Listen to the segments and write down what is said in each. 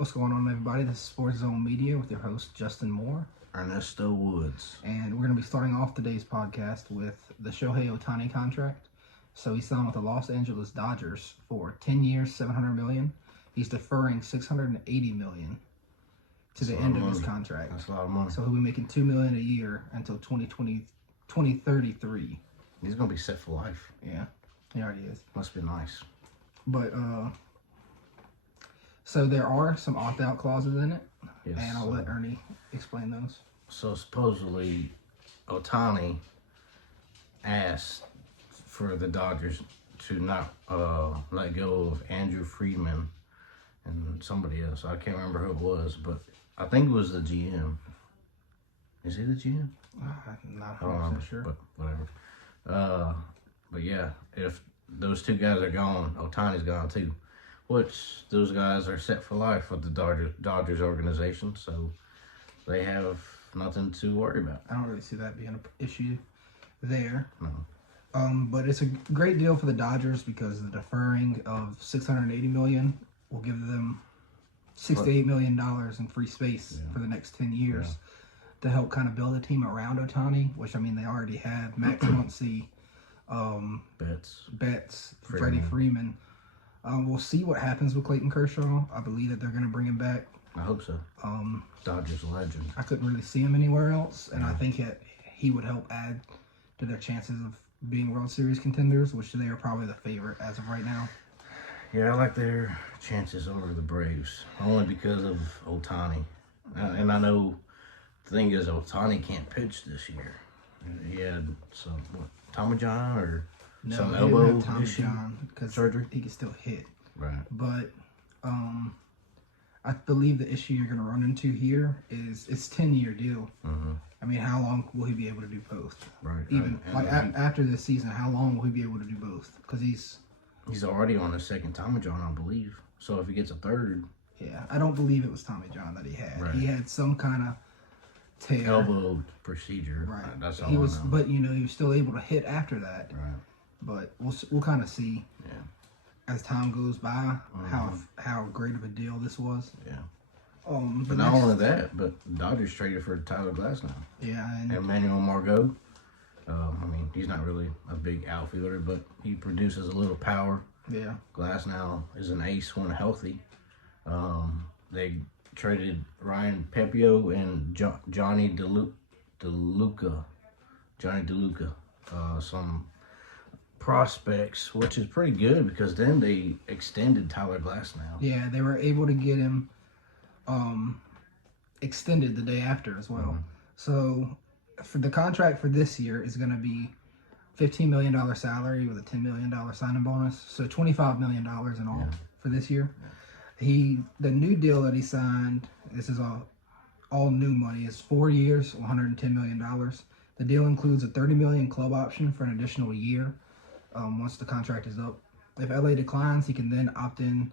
What's going on, everybody? This is Sports Zone Media with your host, Justin Moore. Ernesto Woods. And we're going to be starting off today's podcast with the Shohei Ohtani contract. So he signed with the Los Angeles Dodgers for 10 years, $700 million. He's deferring $680 million to the end of his contract. That's a lot of money. So he'll be making $2 million a year until 2033. He's going to be set for life. Yeah, he already is. Must be nice. But, so there are some opt-out clauses in it. Yes. And I'll let Ernie explain those. So supposedly, Ohtani asked for the Dodgers to not let go of Andrew Friedman and somebody else. I can't remember who it was, but I think it was the GM. Is he the GM? I'm not I don't remember, sure. but whatever. But yeah, if those two guys are gone, Ohtani's gone too. Which those guys are set for life with the Dodgers organization, so they have nothing to worry about. I don't really see that being an issue there. No. But it's a great deal for the Dodgers because the deferring of $680 million will give them $6 to $8 million in free space for the next 10 years to help kind of build a team around Ohtani, which, I mean, they already have Max Muncy, Betts, Freddie Freeman. We'll see what happens with Clayton Kershaw. I believe that they're going to bring him back. I hope so. Dodgers legend. I couldn't really see him anywhere else, and I think that he would help add to their chances of being World Series contenders, which they are probably the favorite as of right now. Yeah, I like their chances over the Braves, only because of Ohtani. And I know the thing is, Ohtani can't pitch this year. He had some, Tommy John or some elbow issue? Because surgery? He can still hit. Right. But I believe the issue you're going to run into here is it's a 10-year deal. Mm-hmm. I mean, how long will he be able to do both? Right. Even after this season, how long will he be able to do both? Because he's already on his second Tommy John, I believe. So if he gets a third, yeah, I don't believe it was Tommy John that he had. Right. He had some kind of tear. elbow procedure. Right. That's all he I was, know. but he was still able to hit after that. Right. But we'll kind of see. Yeah. As time goes by, how great of a deal this was. Yeah. But not only that, but Dodgers traded for Tyler Glasnow. Yeah, and Emmanuel Margot. I mean, he's not really a big outfielder, but he produces a little power. Yeah. Glasnow is an ace when healthy. They traded Ryan Pepio and Johnny DeLuca. Some prospects, which is pretty good because then they extended Tyler Glasnow. Yeah, they were able to get him extended the day after as well. So for the contract for this year is going to be $15 million salary with a $10 million signing bonus. So $25 million in all for this year. The new deal that he signed, this is all new money, is 4 years, $110 million. The deal includes a $30 million club option for an additional year. Once the contract is up. If LA declines, he can then opt in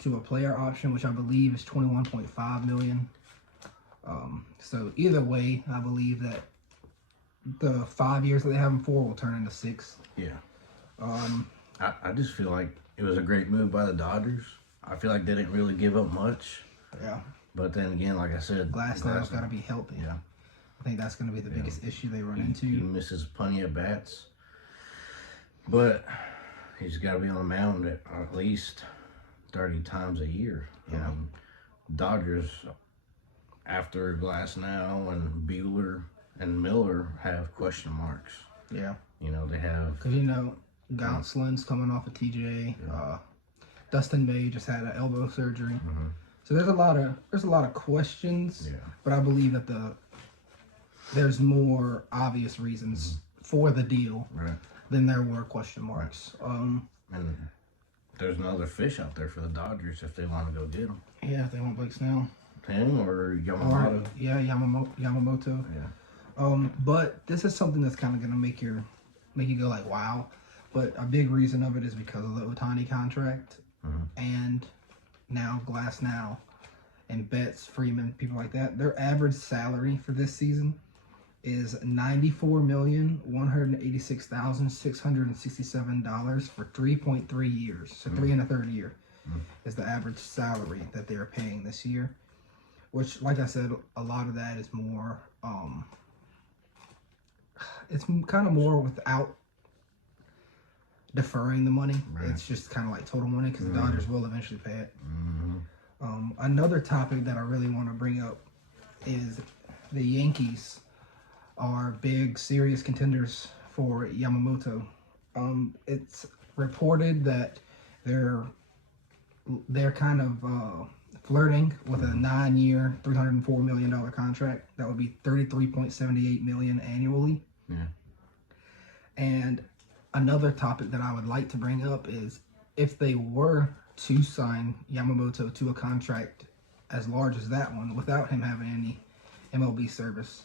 to a player option, which I believe is $21.5 million. So either way, I believe that the 5 years that they have him for will turn into 6. Yeah. I just feel like it was a great move by the Dodgers. I feel like they didn't really give up much. Yeah. But then again, like I said, Glasnow's got to be healthy. Yeah. I think that's going to be the biggest issue they run into. He misses plenty of bats. But he's got to be on the mound at least 30 times a year. Yeah. Dodgers, after Glasnow and Buehler and Miller, have question marks. Yeah. They have... Because, Gonsolin's coming off of TJ. Yeah. Dustin May just had an elbow surgery. Mm-hmm. So there's a lot of questions. Yeah. But I believe that there's more obvious reasons for the deal. Right. Then there were question marks. And there's another fish out there for the Dodgers if they want to go get him. Yeah, if they want Blake Snell. Him or Yamamoto. Yamamoto. Yeah. But this is something that's kind of going to make you go like, wow. But a big reason of it is because of the Ohtani contract and now Glasnow and Betts, Freeman, people like that. Their average salary for this season is $94,186,667 for 3.3 years, so 3 and a third year. is the average salary that they're paying this year. Which, like I said, a lot of that is more, it's kind of more without deferring the money. Right. It's just kind of like total money because the Dodgers will eventually pay it. Mm-hmm. Another topic that I really want to bring up is the Yankees are big, serious contenders for Yamamoto. It's reported that they're kind of flirting with a 9-year, $304 million contract. That would be $33.78 million annually. Yeah. And another topic that I would like to bring up is if they were to sign Yamamoto to a contract as large as that one without him having any MLB service,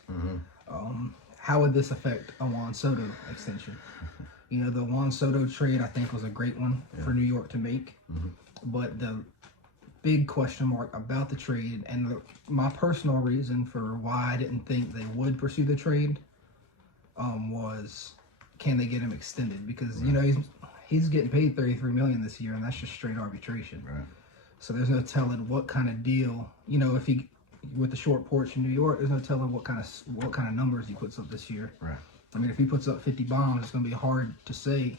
how would this affect a Juan Soto extension? You know, the Juan Soto trade I think was a great one for New York to make, but the big question mark about the trade and my personal reason for why I didn't think they would pursue the trade was, can they get him extended? Because you know he's getting paid $33 million this year, and that's just straight arbitration. Right. So there's no telling what kind of deal, you know, if he with the short porch in New York, there's no telling what kind of numbers he puts up this year. Right. I mean, if he puts up 50 bombs, it's going to be hard to say,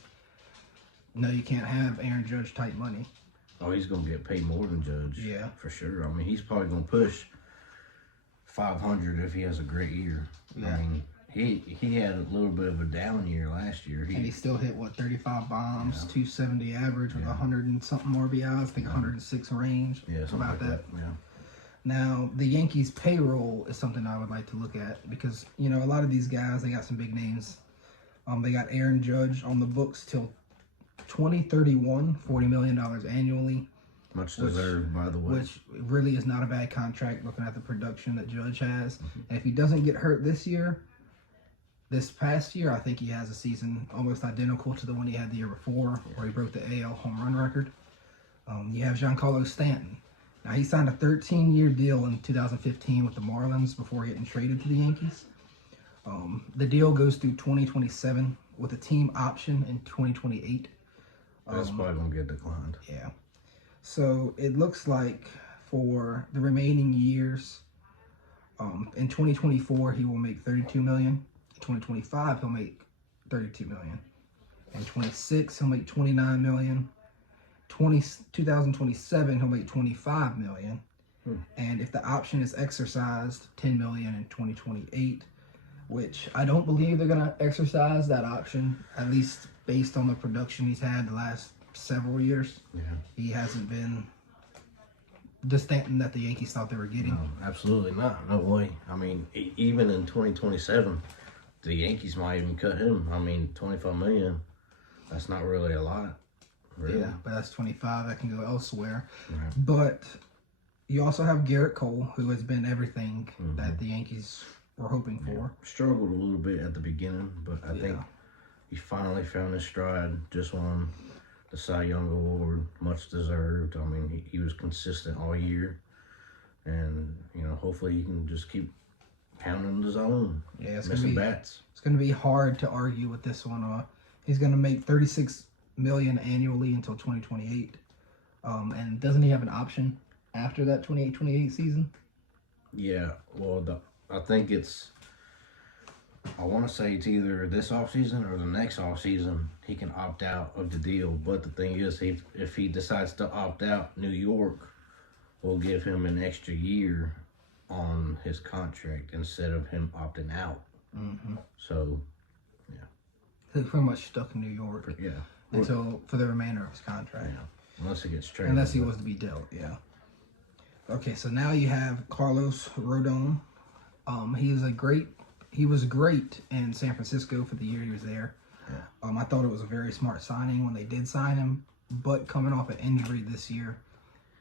no, you can't have Aaron Judge type money. Oh, he's going to get paid more than Judge. Yeah. For sure. I mean, he's probably going to push 500 if he has a great year. Yeah. I mean, he had a little bit of a down year last year. And he still hit, 35 bombs, 270 average with 100 and something RBIs, I think 106 range. Yeah, something about like that. Yeah. Now, the Yankees payroll is something I would like to look at because, you know, a lot of these guys, they got some big names. They got Aaron Judge on the books till 2031, $40 million annually. Much deserved, by the way. Which really is not a bad contract looking at the production that Judge has. And if he doesn't get hurt this past year, I think he has a season almost identical to the one he had the year before, where he broke the AL home run record. You have Giancarlo Stanton. Now, he signed a 13-year deal in 2015 with the Marlins before getting traded to the Yankees. The deal goes through 2027 with a team option in 2028. That's probably going to get declined. Yeah. So it looks like for the remaining years, in 2024 he will make $32 million. In 2025 he'll make $32 million. In 26 he'll make $29 million. 2027 he'll make $25 million. And if the option is exercised, $10 million in 2028, which I don't believe they're gonna exercise that option, at least based on the production he's had the last several years. Yeah. He hasn't been the Stanton that the Yankees thought they were getting. No, absolutely not. No way. I mean, even in 2027, the Yankees might even cut him. I mean, $25 million, that's not really a lot. Really. Yeah, but that's 25 that can go elsewhere. Right. But you also have Garrett Cole, who has been everything that the Yankees were hoping for. Struggled a little bit at the beginning, but I think he finally found his stride. Just won the Cy Young Award, much deserved. I mean, he was consistent all year. And, you know, hopefully he can just keep pounding the zone. Yeah, it's missing bats. It's going to be hard to argue with this one. He's going to make $36 million annually until 2028. And doesn't he have an option after that 28 season? Yeah, well, I think I want to say it's either this offseason or the next offseason he can opt out of the deal. But the thing is, if he decides to opt out, New York will give him an extra year on his contract instead of him opting out. So, yeah. He's pretty much stuck in New York for the remainder of his contract. Yeah. Unless he gets traded. Unless he was to be dealt, yeah. Okay, so now you have Carlos Rodon. He was great in San Francisco for the year he was there. Yeah. I thought it was a very smart signing when they did sign him, but coming off an injury this year,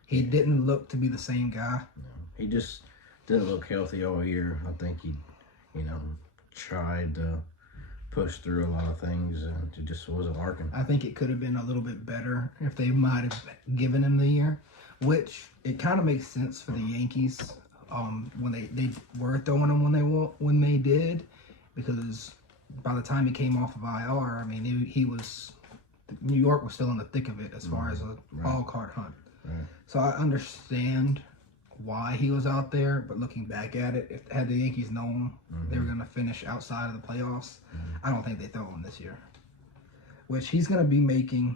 he didn't look to be the same guy. No, he just didn't look healthy all year. I think he, tried to push through a lot of things and it just wasn't working. I think it could have been a little bit better if they might have given him the year, which it kind of makes sense for the Yankees. When they were throwing him when they did, because by the time he came off of IR, I mean New York was still in the thick of it as far as a wild card hunt. Right. So I understand why he was out there, but looking back at it, if had the Yankees known they were going to finish outside of the playoffs, I don't think they throw him this year. Which he's going to be making.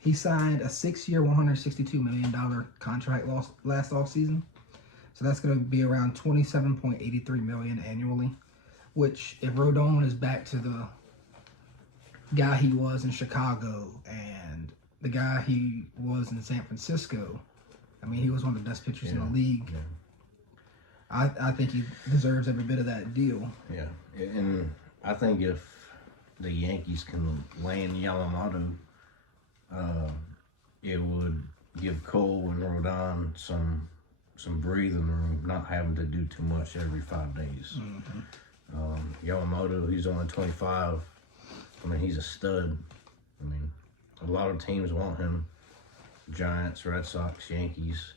He signed a 6-year, $162 million contract last offseason. So that's going to be around $27.83 million annually. Which, if Rodon is back to the guy he was in Chicago and the guy he was in San Francisco, I mean, he was one of the best pitchers in the league. Yeah. I think he deserves every bit of that deal. Yeah, and I think if the Yankees can land Yamamoto, it would give Cole and Rodon some breathing room, not having to do too much every 5 days. Yamamoto, he's only 25. I mean, he's a stud. I mean, a lot of teams want him. Giants, Red Sox, Yankees,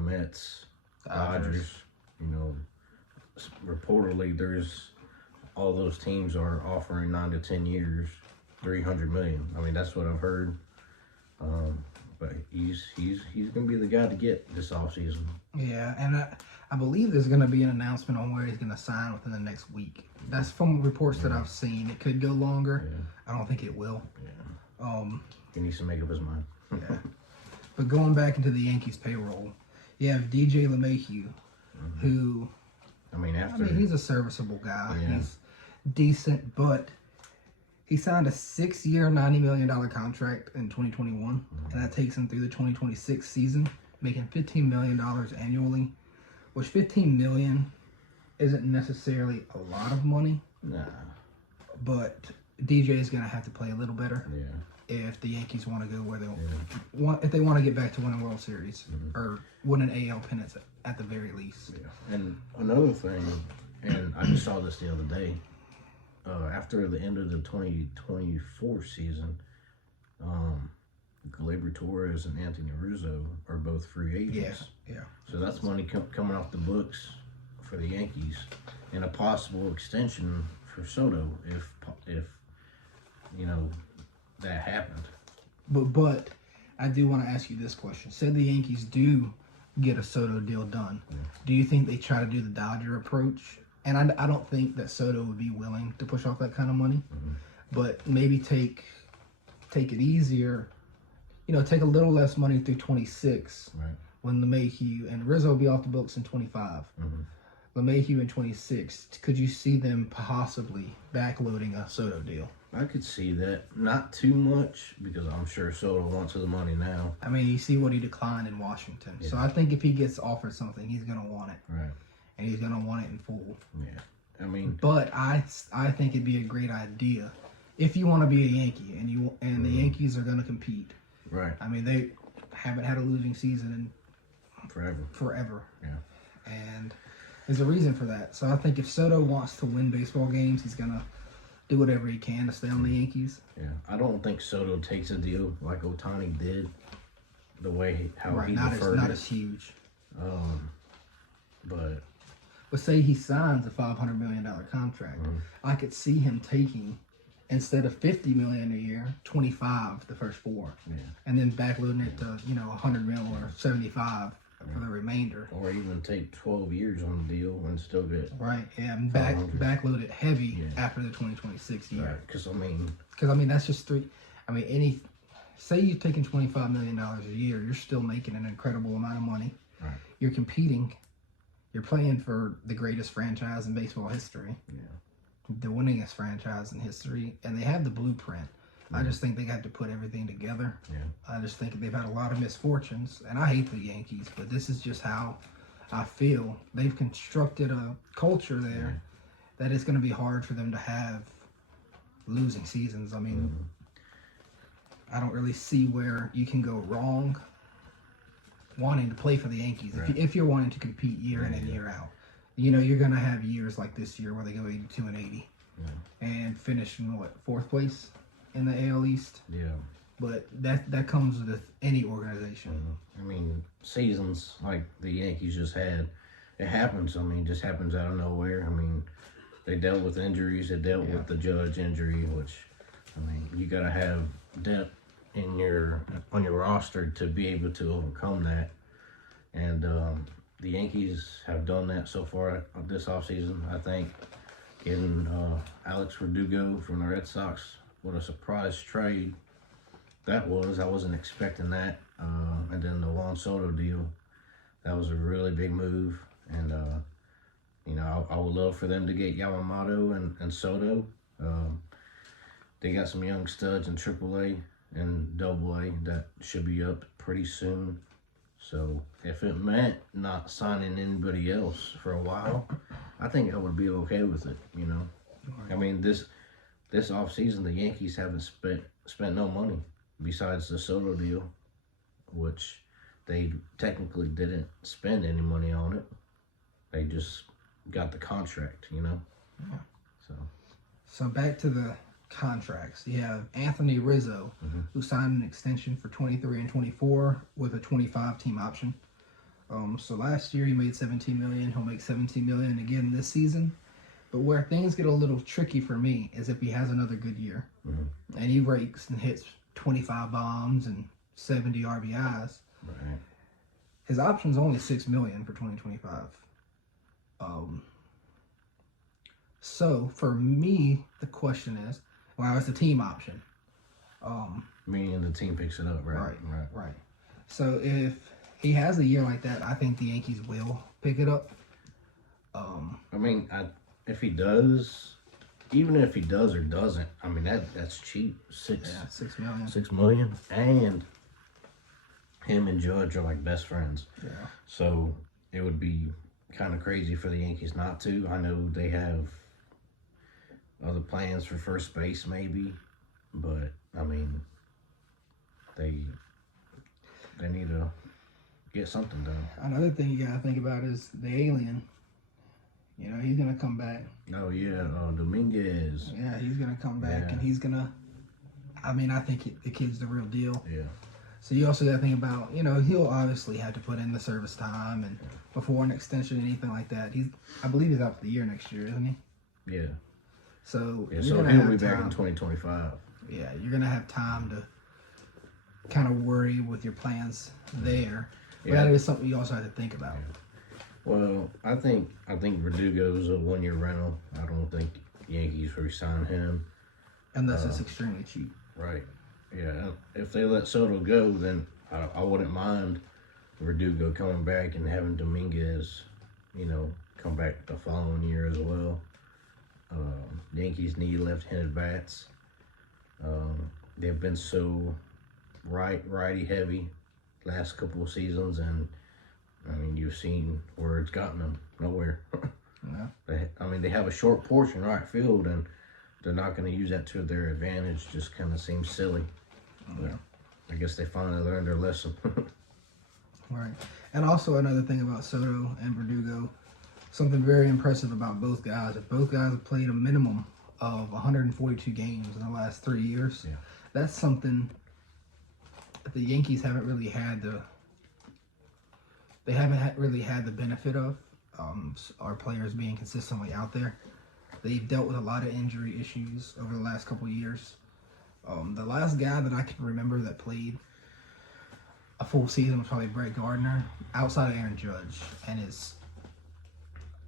Mets, Dodgers. You know, reportedly there's all those teams are offering 9 to 10 years, $300 million. I mean, that's what I've heard. But he's gonna be the guy to get this offseason. Yeah, and I believe there's gonna be an announcement on where he's gonna sign within the next week. That's from reports that I've seen. It could go longer. Yeah. I don't think it will. Yeah. He needs to make up his mind. Yeah. But going back into the Yankees payroll, you have DJ LeMahieu, who, he's a serviceable guy. Yeah. He's decent, but he signed a 6-year, $90 million contract in 2021, and that takes him through the 2026 season, making $15 million annually, which $15 million isn't necessarily a lot of money. Nah. But DJ is going to have to play a little better. Yeah. If the Yankees want to go where they want, if they want to get back to winning World Series or winning AL pennants at the very least. Yeah. And another thing, and I just saw this the other day, after the end of the 2024 season, Gleyber Torres and Anthony Rizzo are both free agents. Yeah. So that's money coming off the books for the Yankees, and a possible extension for Soto if that happened. But I do want to ask you this question. Say the Yankees do get a Soto deal done. Yeah. Do you think they try to do the Dodger approach? And I don't think that Soto would be willing to push off that kind of money. But maybe take it easier. Take a little less money through 26. Right. When LeMahieu and Rizzo will be off the books in 25. LeMahieu in 26. Could you see them possibly backloading a Soto deal? I could see that. Not too much, because I'm sure Soto wants his money now. I mean, you see what he declined in Washington. Yeah. So I think if he gets offered something, he's going to want it. Right. And he's going to want it in full. Yeah. I mean... But I think it'd be a great idea if you want to be a Yankee and the Yankees are going to compete. Right. I mean, they haven't had a losing season in... Forever. Yeah. And there's a reason for that. So I think if Soto wants to win baseball games, he's going to do whatever he can to stay on the Yankees. Yeah, I don't think Soto takes a deal like Ohtani did. The way how he not deferred not as huge. But say he signs a $500 million contract, I could see him taking, instead of $50 million a year, 25 the first 4, and then backloading it to $100 million or 75 for the remainder. Or even take 12 years on the deal and still get... Right, and backload it heavy after the 2026 year. Right, because that's just three... say you're taking $25 million a year, you're still making an incredible amount of money. Right. You're competing. You're playing for the greatest franchise in baseball history. Yeah. The winningest franchise in history. And they have the blueprint. I just think they got to put everything together. Yeah. I just think they've had a lot of misfortunes. And I hate the Yankees, but this is just how I feel. They've constructed a culture there that it's going to be hard for them to have losing seasons. I mean, I don't really see where you can go wrong wanting to play for the Yankees. Right. If you're wanting to compete year in and year out. You're going to have years like this year where they go 82 and 80 and finish in, 4th place in the AL East? Yeah. But that comes with any organization. Seasons like the Yankees just had, it happens. It just happens out of nowhere. They dealt with injuries. They dealt with the Judge injury, which, you got to have depth in your on your roster to be able to overcome that. And the Yankees have done that so far this offseason. I think getting Alex Verdugo from the Red Sox, what a surprise trade that was. I wasn't expecting that. And then the Juan Soto deal, that was a really big move. And I would love for them to get Yamamoto and Soto. They got some young studs in AAA and AA that should be up pretty soon. So if it meant not signing anybody else for a while, I think I would be okay with it. Right. I mean, this offseason, the Yankees haven't spent no money besides the Soto deal, which they technically didn't spend any money on it. They just got the contract, Yeah. So back to the contracts. You have Anthony Rizzo, who signed an extension for 23 and 24 with a 25 team option. So last year he made $17 million. He'll make $17 million again this season. But where things get a little tricky for me is if he has another good year and he rakes and hits 25 bombs and 70 RBIs. right. His option's only $6 million for 2025. So for me, the question is, well, it's a team option. Meaning the team picks it up, right? Right. So if he has a year like that, I think the Yankees will pick it up. I mean, if he does, even if he does or doesn't, I mean that's cheap. $6 million. $6 million, and him and Judge are like best friends. Yeah. So it would be kind of crazy for the Yankees not to. I know they have other plans for first base, maybe, but I mean, they need to get something done. Another thing you gotta think about is the alien. He's gonna come back. Oh yeah, Dominguez. Yeah, he's gonna come back, Yeah. and he's gonna. I mean, I think the kid's the real deal. Yeah. So you also gotta think about, he'll obviously have to put in the service time and before an extension, anything like that. I believe he's out for the year next year, isn't he? Yeah. So Yeah. you're So gonna he'll have be back time. in 2025. Yeah, you're gonna have time to kind of worry with your plans there. But Yeah. that is something you also have to think about. Well, I think Verdugo's a 1-year rental. I don't think Yankees re-sign him. Unless it's extremely cheap. Right. Yeah. If they let Soto go, then I wouldn't mind Verdugo coming back and having Dominguez, come back the following year as well. Yankees need left-handed bats. They've been so righty heavy last couple of seasons, and I mean, you've seen where it's gotten them. Nowhere. Yeah. They have a short porch in right field, and they're not going to use that to their advantage. Just kind of seems silly. Yeah. I guess they finally learned their lesson. Right. And also another thing about Soto and Verdugo, something very impressive about both guys. If both guys have played a minimum of 142 games in the last 3 years, Yeah. that's something that the Yankees haven't really had really had the benefit of. Our players being consistently out there. They've dealt with a lot of injury issues over the last couple of years. The last guy that I can remember that played a full season was probably Brett Gardner, outside of Aaron Judge and his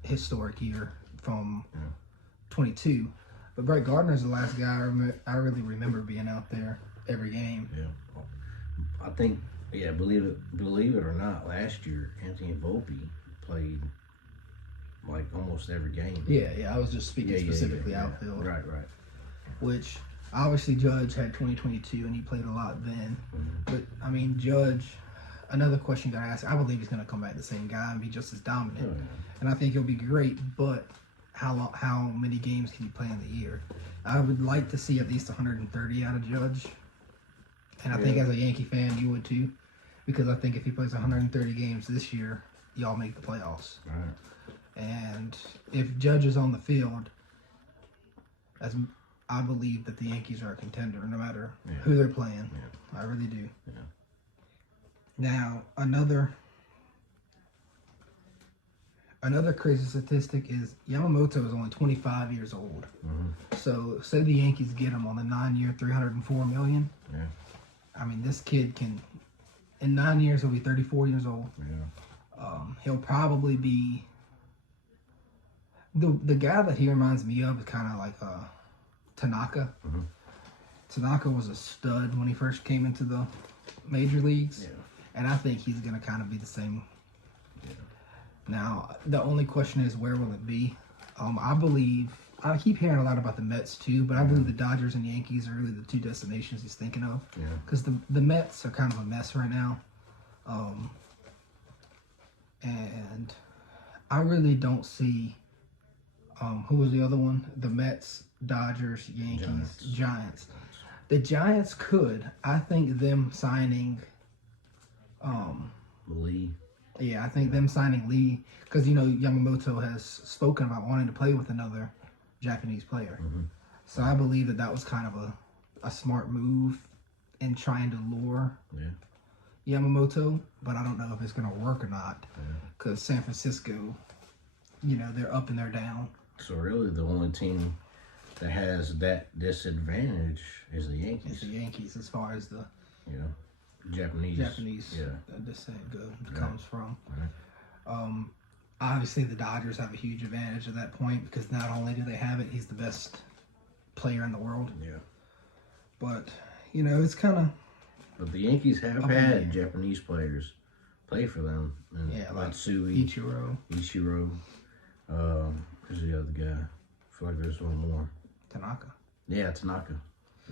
historic year from 22. But Brett Gardner is the last guy I really remember being out there every game. Yeah. I think, believe it or not, last year Anthony Volpe played like almost every game. Yeah, I was just speaking specifically outfield. Right. Which obviously Judge had 2022 and he played a lot then. But I mean, Judge, another question you gotta ask, I believe he's gonna come back the same guy and be just as dominant. And I think he'll be great, but how many games can you play in the year? I would like to see at least 130 out of Judge. And I think as a Yankee fan you would too. Because I think if he plays 130 games this year, y'all make the playoffs. Right. And if Judge is on the field, I believe that the Yankees are a contender no matter who they're playing. I really do. Yeah. Now, another crazy statistic is Yamamoto is only 25 years old. So, say the Yankees get him on the 9-year, $304 million. Yeah. I mean, this kid can, in 9 years, he'll be 34 years old. Yeah. He'll probably be, the guy that he reminds me of is kind of like Tanaka. Mm-hmm. Tanaka was a stud when he first came into the major leagues. Yeah. And I think he's going to kind of be the same. Yeah. Now, the only question is, where will it be? I keep hearing a lot about the Mets too, but I believe the Dodgers and Yankees are really the two destinations he's thinking of. Yeah. Because the Mets are kind of a mess right now. And I really don't see, who was the other one? The Mets, Dodgers, Yankees, Giants. The Giants could. I think them signing, Lee. yeah, I think them signing Lee, because Yamamoto has spoken about wanting to play with another Japanese player. Mm-hmm. So I believe that was kind of a smart move in trying to lure Yamamoto, but I don't know if it's going to work or not, because San Francisco, they're up and they're down. So really, the only team that has that disadvantage is the Yankees. It's the Yankees as far as the Japanese descent comes from. Right. Obviously, the Dodgers have a huge advantage at that point because not only do they have it, he's the best player in the world. Yeah. But, it's kind of... But the Yankees have had Japanese players play for them. And like Matsui, Ichiro. Who's the other guy? I feel like there's one more. Tanaka. Yeah, Tanaka.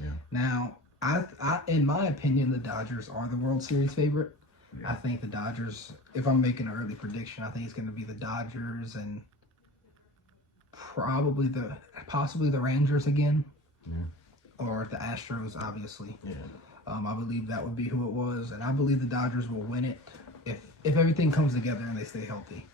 Yeah. Now, I in my opinion, the Dodgers are the World Series favorite. Yeah. I think the Dodgers, if I'm making an early prediction, I think it's going to be the Dodgers and possibly the Rangers again. Yeah. Or the Astros, obviously. Yeah. I believe that would be who it was, and I believe the Dodgers will win it if everything comes together and they stay healthy.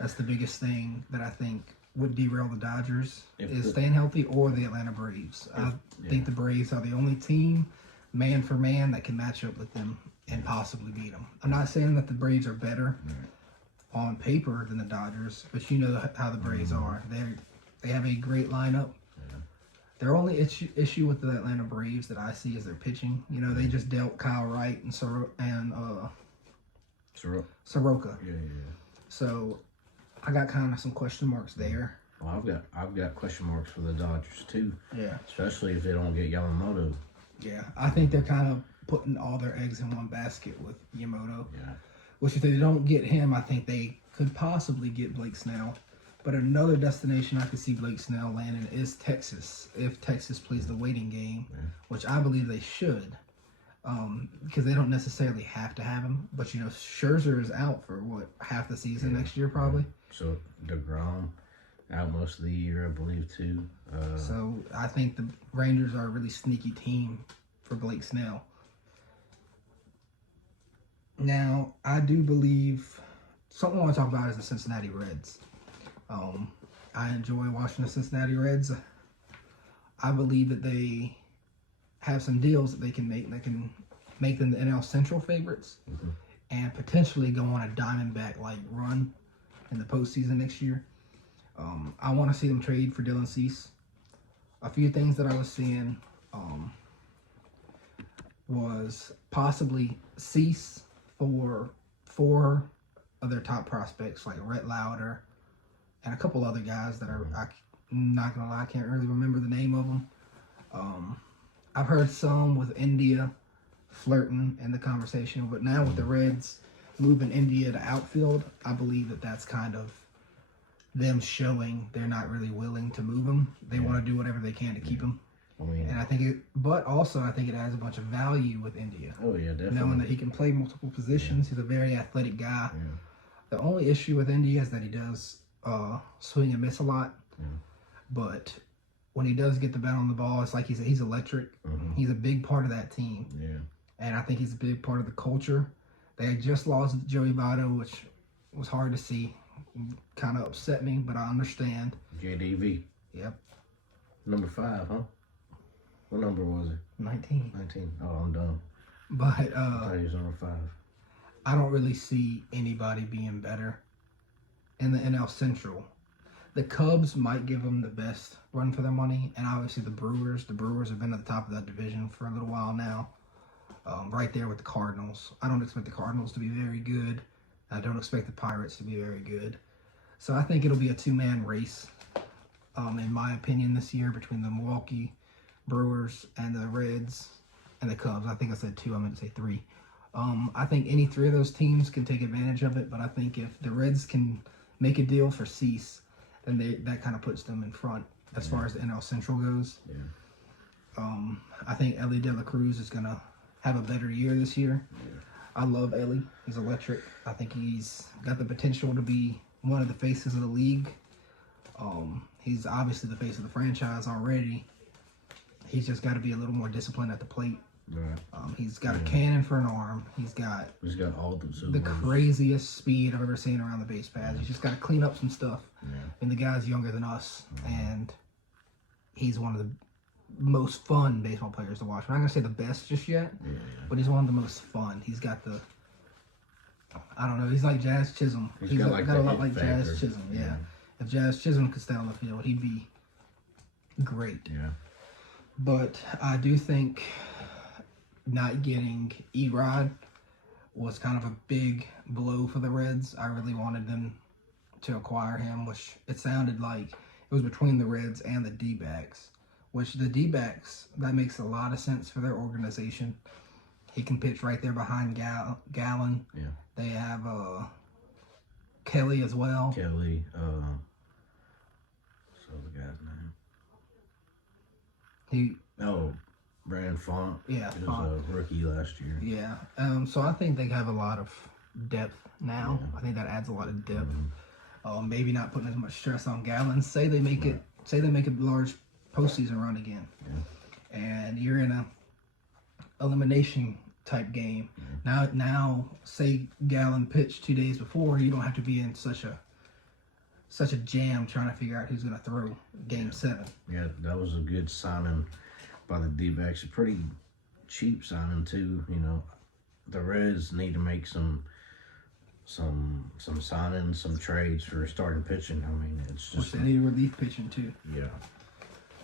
That's the biggest thing that I think would derail the Dodgers staying healthy, or the Atlanta Braves. I think the Braves are the only team, man for man, that can match up with them and possibly beat them. I'm not saying that the Braves are better on paper than the Dodgers, but you know how the Braves are. They have a great lineup. Their only issue with the Atlanta Braves that I see is their pitching. They just dealt Kyle Wright and Soroka. Yeah. So I got kind of some question marks there. Well, I've got question marks for the Dodgers too. Yeah. Especially if they don't get Yamamoto. Yeah, I think they're kind of putting all their eggs in one basket with Yamamoto. Yeah. Which, if they don't get him, I think they could possibly get Blake Snell. But another destination I could see Blake Snell landing is Texas, if Texas plays the waiting game, which I believe they should, because they don't necessarily have to have him. But, Scherzer is out for, half the season next year probably? So, DeGrom out most of the year, I believe, too. So, I think the Rangers are a really sneaky team for Blake Snell. Now, I do believe, something I want to talk about is the Cincinnati Reds. I enjoy watching the Cincinnati Reds. I believe that they have some deals that they can make that can make them the NL Central favorites and potentially go on a Diamondback-like run in the postseason next year. I want to see them trade for Dylan Cease. A few things that I was seeing was possibly Cease for 4 of their top prospects, like Rhett Lauder, and a couple other guys that I'm not going to lie, I can't really remember the name of them. I've heard some with India flirting in the conversation, but now with the Reds moving India to outfield, I believe that that's kind of them showing they're not really willing to move him. They want to do whatever they can to keep him. And I think but also I think it adds a bunch of value with India. Oh yeah, definitely. Knowing that he can play multiple positions, he's a very athletic guy. The only issue with India is that he does swing and miss a lot, but when he does get the bat on the ball, it's like he's electric. He's a big part of that team, and I think he's a big part of the culture. They just lost Joey Votto, which was hard to see, kind of upset me, but I understand. JDV. Yep. Number 5, huh? What number was it? 19. 19. Oh, I'm done. But I thought he was number 5. I don't really see anybody being better in the NL Central. The Cubs might give them the best run for their money, and obviously the Brewers. The Brewers have been at the top of that division for a little while now. right there with the Cardinals. I don't expect the Cardinals to be very good. I don't expect the Pirates to be very good. So I think it'll be a two-man race, in my opinion, this year between the Milwaukee Brewers and the Reds and the Cubs. I think I said two. I meant to say three. I think any three of those teams can take advantage of it, but I think if the Reds can make a deal for Cease, then that kind of puts them in front as far as the NL Central goes. Yeah. I think Ellie De La Cruz is going to have a better year this year. Yeah. I love Ellie. He's electric. I think he's got the potential to be one of the faces of the league. He's obviously the face of the franchise already. He's just got to be a little more disciplined at the plate. Right. He's got a cannon for an arm. He's got all the craziest speed I've ever seen around the base paths. He's just got to clean up some stuff. Yeah. And the guy's younger than us, and he's one of the most fun baseball players to watch. I'm not going to say the best just yet, but he's one of the most fun. He's got the, I don't know, he's like Jazz Chisholm. He's got a lot like factor. Jazz Chisholm, yeah. If Jazz Chisholm could stay on the field, he'd be great. Yeah. But I do think not getting Erod was kind of a big blow for the Reds. I really wanted them to acquire him, which it sounded like it was between the Reds and the D-backs, which the D-backs, that makes a lot of sense for their organization. He can pitch right there behind Gallen. Yeah. They have Kelly as well. Kelly, so the guy's name. Brandon Font. Yeah, he Font. was a rookie last year. Yeah. So I think they have a lot of depth now. Yeah. I think that adds a lot of depth. Maybe not putting as much stress on Gallen. Say they make a large postseason run again, and you're in a elimination type game. Now, say Gallen pitched 2 days before, you don't have to be in such a jam trying to figure out who's going to throw Game 7. Yeah, that was a good signing by the D-backs. A pretty cheap signing too. You know, the Reds need to make some signings, some trades for starting pitching. I mean, it's just they need relief pitching too. Yeah.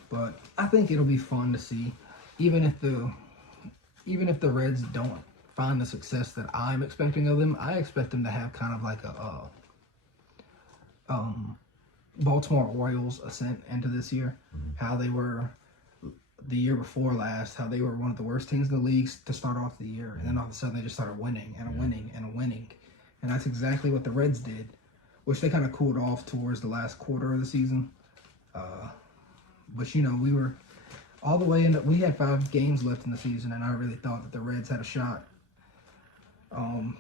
But I think it'll be fun to see, even if the Reds don't find the success that I'm expecting of them. I expect them to have kind of like a Baltimore Orioles ascent into this year. How they were the year before last, how they were one of the worst teams in the league to start off the year, and then all of a sudden they just started winning and winning and winning, and that's exactly what the Reds did, which they kind of cooled off towards the last quarter of the season. But you know, we were all the way in. We had 5 games left in the season, and I really thought that the Reds had a shot.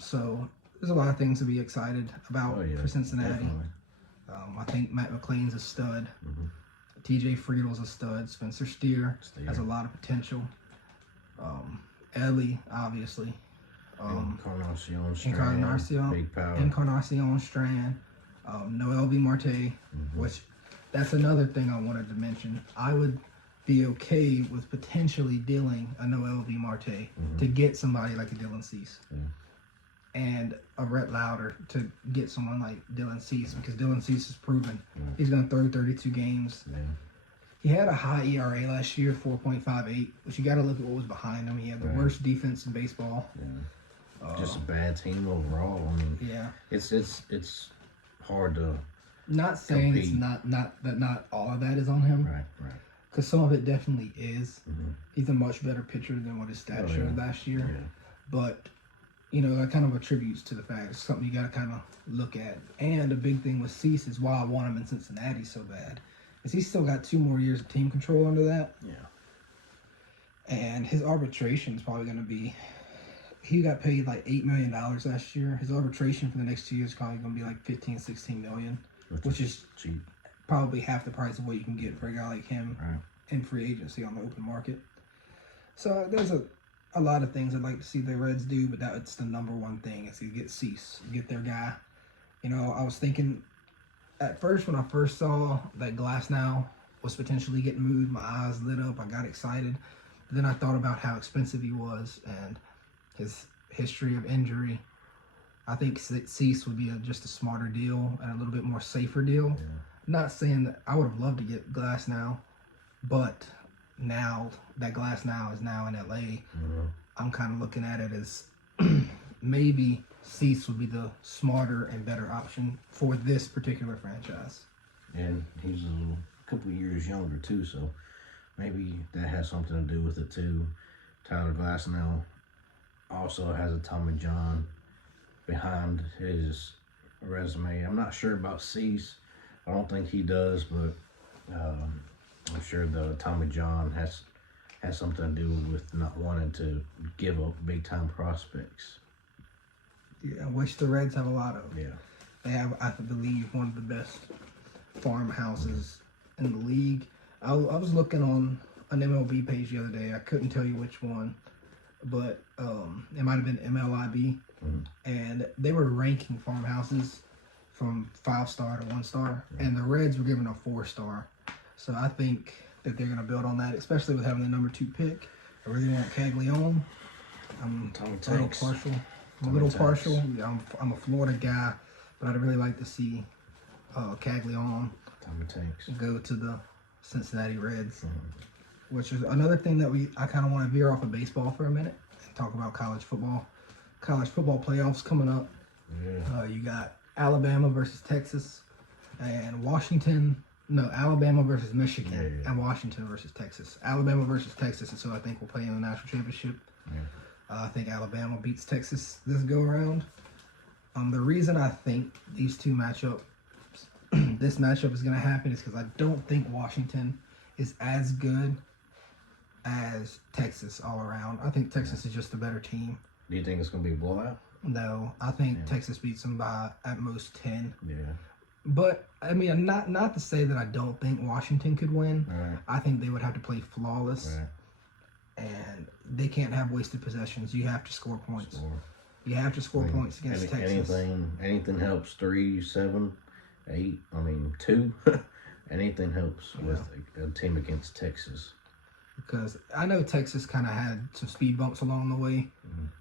So there's a lot of things to be excited about for Cincinnati. I think Matt McLean's a stud. TJ Friedel's a stud. Spencer Steer has a lot of potential. Ellie, obviously. Encarnacion Strand. Noel V. Marte, which that's another thing I wanted to mention. I would be okay with potentially dealing a Noel V. Marte to get somebody like a Dylan Cease. And a Rhett Lauder to get someone like Dylan Cease, because Dylan Cease has proven he's going to throw 32 games. He had a high ERA last year, 4.58, but you got to look at what was behind him. He had the worst defense in baseball. Just a bad team overall. I mean, it's hard to. Not saying compete. It's not all of that is on him. Right. Because some of it definitely is. He's a much better pitcher than what his stats showed last year. But you know, that kind of attributes to the fact it's something you got to kind of look at. And a big thing with Cease is why I want him in Cincinnati so bad, is he's still got 2 more years of team control under that. And his arbitration is probably going to be. He got paid like $8 million last year. His arbitration for the next 2 years is probably going to be like $15-16 million, which is cheap. Probably half the price of what you can get for a guy like him in free agency on the open market. So there's a lot of things I'd like to see the Reds do, but that's the number one thing is to get Cease, get their guy. You know, I was thinking at first when I first saw that Glasnow was potentially getting moved, my eyes lit up. I got excited. But then I thought about how expensive he was and his history of injury. I think Cease would be just a smarter deal and a little bit more safer deal. Not saying that I would have loved to get Glasnow, but now that Glasnow is now in LA, I'm kind of looking at it as maybe Cease would be the smarter and better option for this particular franchise. And he's a couple of years younger too, so maybe that has something to do with it too. Tyler Glasnow also has a Tommy John behind his resume. I'm not sure about Cease. I don't think he does, but I'm sure the Tommy John has something to do with not wanting to give up big time prospects. Yeah, which the Reds have a lot of. Yeah. They have, I believe, one of the best farmhouses in the league. I was looking on an MLB page the other day. I couldn't tell you which one, but it might have been MLIB. And they were ranking farmhouses from 5-star to 1-star, and the Reds were given a 4-star. So I think that they're going to build on that, especially with having the number 2 pick. I really want Caglione. I'm a little partial. Yeah, I'm a Florida guy, but I'd really like to see Caglione go to the Cincinnati Reds, which is another thing that I kind of want to veer off of baseball for a minute and talk about college football. College football playoffs coming up. Yeah. You got Alabama versus Texas and Alabama versus Michigan and Washington versus Texas. Alabama versus Texas, and so I think we'll play in the national championship. Yeah. I think Alabama beats Texas this go around. The reason I think these two this matchup is going to happen is because I don't think Washington is as good as Texas all around. I think Texas is just a better team. Do you think it's going to be a blowout? No, I think Texas beats them by at most 10. Yeah. But, I mean, not to say that I don't think Washington could win. Right. I think they would have to play flawless. Right. And they can't have wasted possessions. You have to score points. You have to score points against Texas. Anything helps. 3, 7, 8. 2. Anything helps with a team against Texas. Because I know Texas kind of had some speed bumps along the way,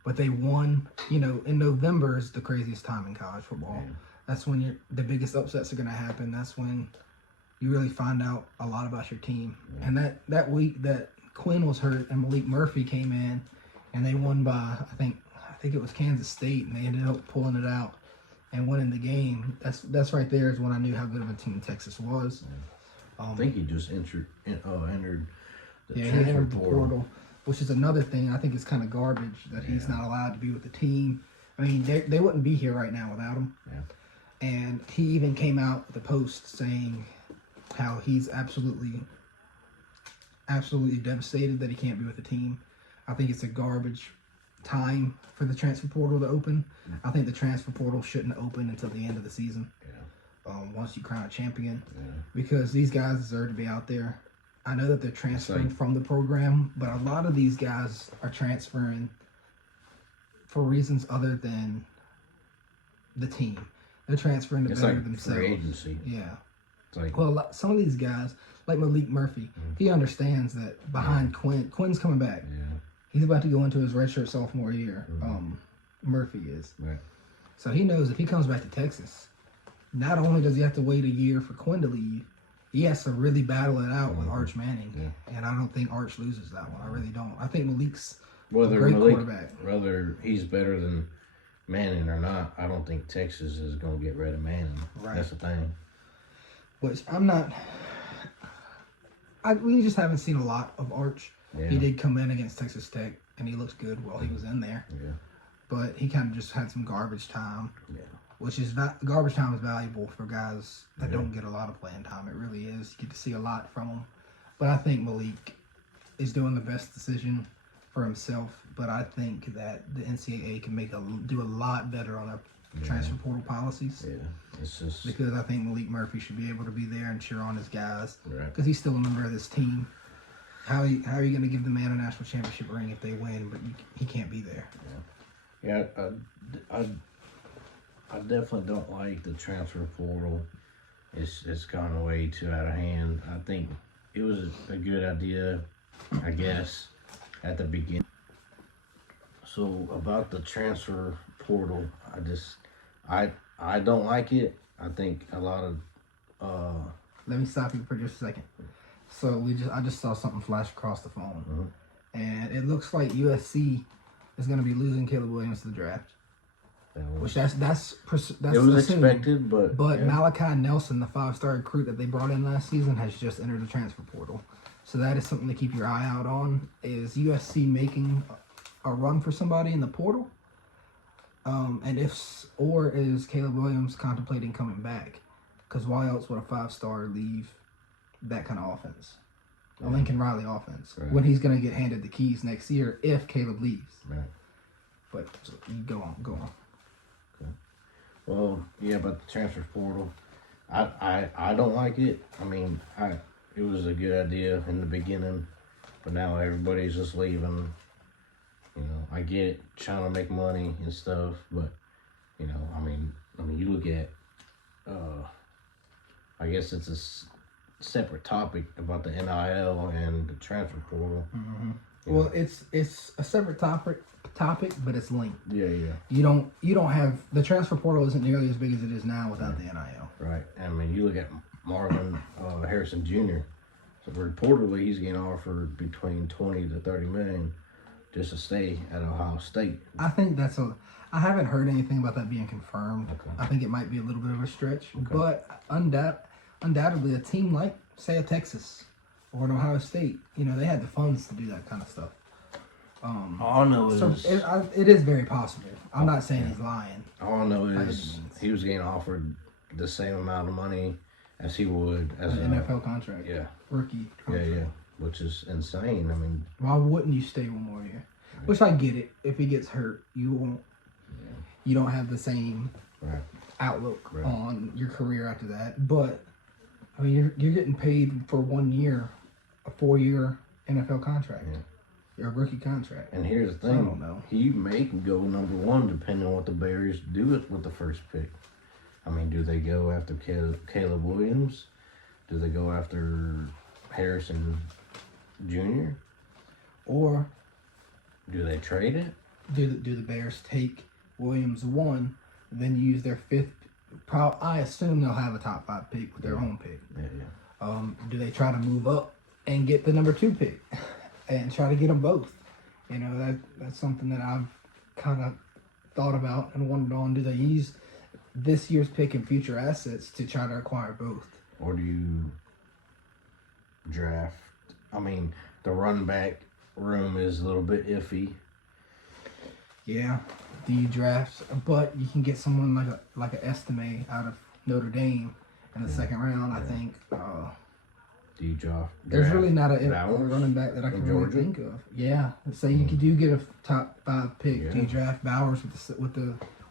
but they won. You know, in November is the craziest time in college football. Yeah. That's when the biggest upsets are going to happen. That's when you really find out a lot about your team. Yeah. And that week that Quinn was hurt and Malik Murphy came in, and they won by I think it was Kansas State, and they ended up pulling it out and winning the game. That's right there is when I knew how good of a team Texas was. Yeah. I think he just entered the he entered the portal, which is another thing I think is kind of garbage that he's not allowed to be with the team. I mean, they wouldn't be here right now without him. Yeah. And he even came out with a post saying how he's absolutely devastated that he can't be with the team. I think it's a garbage time for the transfer portal to open. I think the transfer portal shouldn't open until the end of the season. Yeah. Once you crown a champion. Yeah. Because these guys deserve to be out there. I know that they're transferring from the program, but a lot of these guys are transferring for reasons other than the team. They're transferring to better themselves. Free agency. Yeah. Well, some of these guys, like Malik Murphy, he understands that behind Quinn's coming back. Yeah. He's about to go into his redshirt sophomore year. Murphy is. Right. So he knows if he comes back to Texas, not only does he have to wait a year for Quinn to leave, he has to really battle it out with Arch Manning. Yeah. And I don't think Arch loses that one. I really don't. I think Malik's a great quarterback. Whether he's better than Manning or not, I don't think Texas is going to get rid of Manning. Right. That's the thing. Which I'm not. We just haven't seen a lot of Arch. Yeah. He did come in against Texas Tech, and he looked good while he was in there. Yeah. But he kind of just had some garbage time. Yeah. Which is garbage time is valuable for guys that don't get a lot of playing time. It really is. You get to see a lot from them. But I think Malik is doing the best decision for himself. But I think that the NCAA can do a lot better on their transfer portal policies. Yeah, it's just because I think Malik Murphy should be able to be there and cheer on his guys. Right. Because he's still a member of this team. How are you going to give the man a national championship ring if they win, but he can't be there? Yeah. I definitely don't like the transfer portal. It's gone way too out of hand. I think it was a good idea, I guess, at the beginning. So about the transfer portal, I don't like it. I think a lot of Let me stop you for just a second. So I just saw something flash across the phone, and it looks like USC is going to be losing Caleb Williams to the draft. Which that's it was assumed. expected, but yeah. Malachi Nelson, the 5-star recruit that they brought in last season, has just entered the transfer portal. So that is something to keep your eye out on. Is USC making a run for somebody in the portal? Or is Caleb Williams contemplating coming back? Because why else would a 5-star leave that kind of offense? A Lincoln Riley offense. Right. When he's going to get handed the keys next year if Caleb leaves. Right. But go on. Okay. Well, yeah, but the transfer portal, I don't like it. I mean, it was a good idea in the beginning, but now everybody's just leaving. You know, I get it, trying to make money and stuff, but you know, I mean, you look at, I guess it's a separate topic about the NIL and the transfer portal. Mm-hmm. Well, it's a separate topic, but it's linked. Yeah. You don't have the transfer portal isn't nearly as big as it is now without the NIL. Right. I mean, you look at Marvin Harrison Jr. So reportedly, he's getting offered between 20 to 30 million just to stay at Ohio State. I think I haven't heard anything about that being confirmed. Okay. I think it might be a little bit of a stretch, but undoubtedly, a team like, say, a Texas or an Ohio State, you know, they had the funds to do that kind of stuff. All I know is it is very possible. I'm not saying he's lying. All I know is he was getting offered the same amount of money as he would as an NFL contract. Yeah, rookie contract. Yeah, which is insane. I mean, why wouldn't you stay one more year? Right. Which I get it. If he gets hurt, you won't. Yeah. You don't have the same outlook on your career after that. But I mean, you're getting paid for 1 year, a 4-year NFL contract. Yeah. Your rookie contract. And here's the thing. I don't know. He may go number 1 depending on what the Bears do with the first pick. I mean, do they go after Caleb Williams? Do they go after Harrison Jr.? Or do they trade it? Do the Bears take Williams 1, then use their 5th? I assume they'll have a top 5 pick with their own pick. Yeah. Do they try to move up and get the number 2 pick? And try to get them both. You know, that's something that I've kind of thought about and wondered on. Do they use this year's pick and future assets to try to acquire both? Or do you draft? I mean, the running back room is a little bit iffy. Yeah. Do you draft? But you can get someone like an Estime out of Notre Dame in the second round, I think. Do you draft? There's really not a running back that I can really think of. Yeah, say you do get a top 5 pick. Yeah. Do you draft Bowers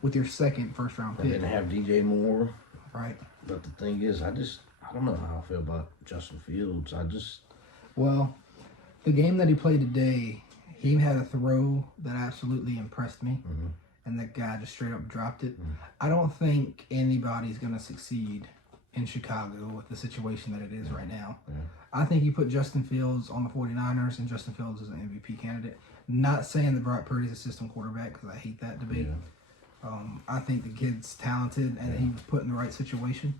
with your second first round pick? And then have DJ Moore. Right. But the thing is, I don't know how I feel about Justin Fields. Well, the game that he played today, he had a throw that absolutely impressed me, and that guy just straight up dropped it. I don't think anybody's gonna succeed in Chicago with the situation that it is right now. Yeah. I think you put Justin Fields on the 49ers, and Justin Fields is an MVP candidate. Not saying that Brock Purdy's a system quarterback, because I hate that debate. Yeah. I think the kid's talented, and he was put in the right situation.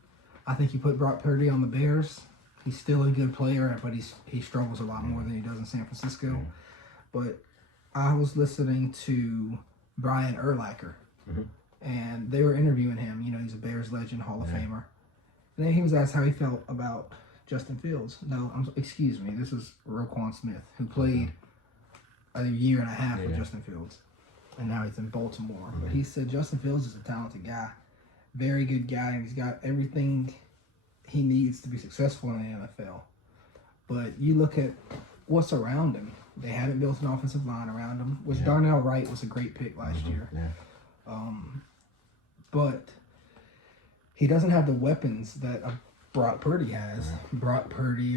I think you put Brock Purdy on the Bears. He's still a good player, but he struggles a lot more than he does in San Francisco. Yeah. But I was listening to Brian Urlacher, and they were interviewing him. You know, he's a Bears legend, Hall of Famer. And then he was asked how he felt about Justin Fields. Excuse me, this is Roquan Smith, who played a year and a half with Justin Fields. And now he's in Baltimore. But he said Justin Fields is a talented guy. Very good guy, and he's got everything he needs to be successful in the NFL. But you look at what's around him. They haven't built an offensive line around him, which Darnell Wright was a great pick last year. Yeah. But he doesn't have the weapons that a Brock Purdy has. Brock Purdy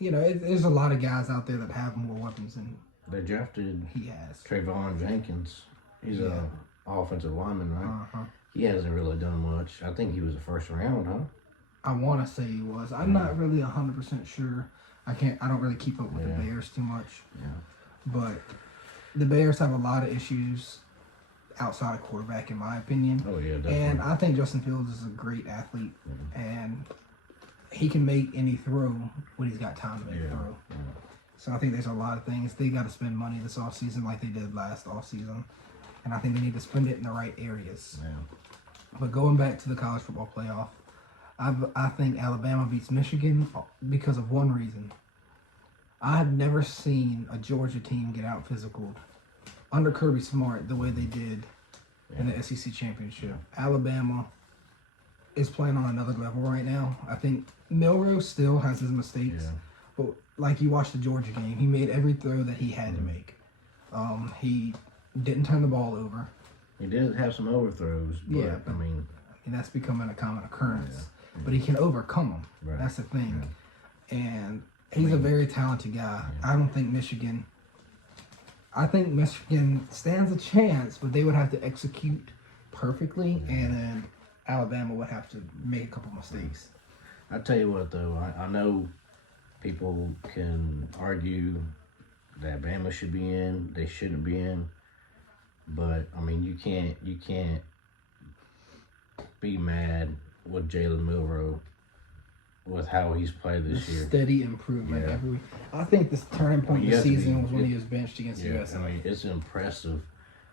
there's a lot of guys out there that have more weapons than they drafted. He has. Trayvon Jenkins. He's an offensive lineman, right? He hasn't really done much. I think he was a first round, huh? I want to say he was. I'm not really 100% sure. I don't really keep up with the Bears too much. Yeah. But the Bears have a lot of issues outside of quarterback, in my opinion. Oh, yeah, definitely. And I think Justin Fields is a great athlete, and he can make any throw when he's got time to make a throw. Yeah. So I think there's a lot of things. They got to spend money this offseason like they did last offseason. And I think they need to spend it in the right areas. Yeah. But going back to the college football playoff, I think Alabama beats Michigan because of one reason. I have never seen a Georgia team get out physical under Kirby Smart the way they did in the SEC championship. Alabama is playing on another level right now. I think Milroe still has his mistakes, but like you watched the Georgia game, he made every throw that he had to make. He didn't turn the ball over. He did have some overthrows, but I mean that's becoming a common occurrence. But he can overcome them. Right. That's the thing. And he's a very talented guy. I think Michigan stands a chance, but they would have to execute perfectly, and then Alabama would have to make a couple mistakes. I tell you what, though, I know people can argue that Bama should be in, they shouldn't be in, but I mean, you can't be mad with Jalen Milroe with how he's played this year. Steady improvement every week. I think this turning point this season was when he was benched against USA. I mean, it's impressive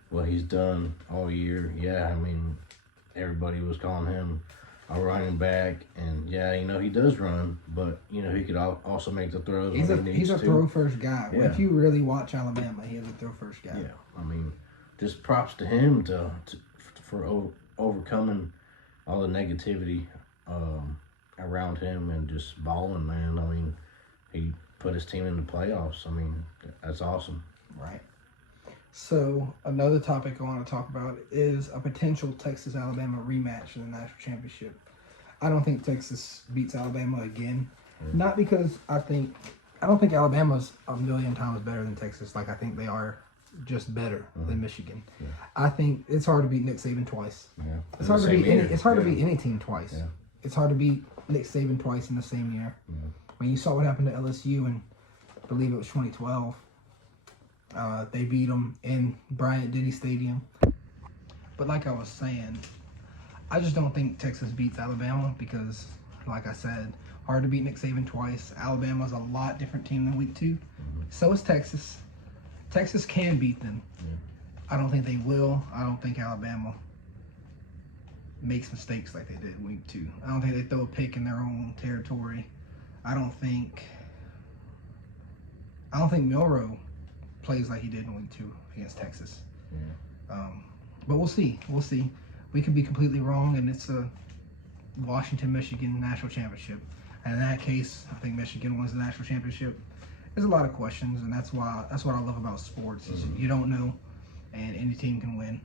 what he's done all year. Yeah, I mean, everybody was calling him a running back, and he does run, but he could also make the throws. He's a throw first guy. Yeah. If you really watch Alabama, he is a throw first guy. Yeah, I mean, just props to him for overcoming all the negativity around him and just balling, man. I mean, he put his team in the playoffs. I mean, that's awesome. Right. So another topic I want to talk about is a potential Texas-Alabama rematch in the national championship. I don't think Texas beats Alabama again. Not because I don't think Alabama's a million times better than Texas. Like, I think they are just better than Michigan. Yeah. I think it's hard to beat Nick Saban twice. Yeah. It's hard to beat any team twice. Yeah. It's hard to beat Nick Saban twice in the same year. Yeah. When you saw what happened to LSU in, I believe it was 2012, they beat them in Bryant-Denny Stadium. But like I was saying, I just don't think Texas beats Alabama because, like I said, hard to beat Nick Saban twice. Alabama's a lot different team than week 2. Mm-hmm. So is Texas. Texas can beat them. Yeah. I don't think they will. I don't think Alabama makes mistakes like they did week 2. I don't think they throw a pick in their own territory. I don't think Milroe plays like he did in week 2 against Texas. Yeah. But we'll see. We could be completely wrong, and it's a Washington-Michigan national championship. And in that case, I think Michigan wins the national championship. There's a lot of questions, and that's what I love about sports. Is you don't know, and any team can win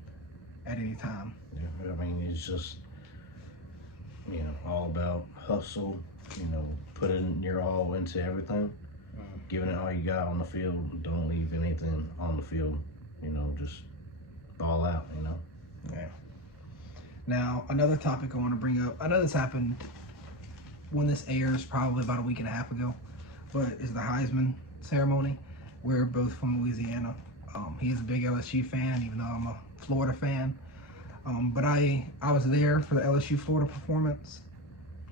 at any time. Yeah, I mean, it's just all about hustle. Putting your all into everything, giving it all you got on the field. Don't leave anything on the field. Just ball out. Yeah. Now, another topic I want to bring up. I know this happened when this airs, probably about a week and a half ago, but is the Heisman ceremony. We're both from Louisiana. He's a big LSU fan, even though I'm a Florida fan. But I was there for the LSU Florida performance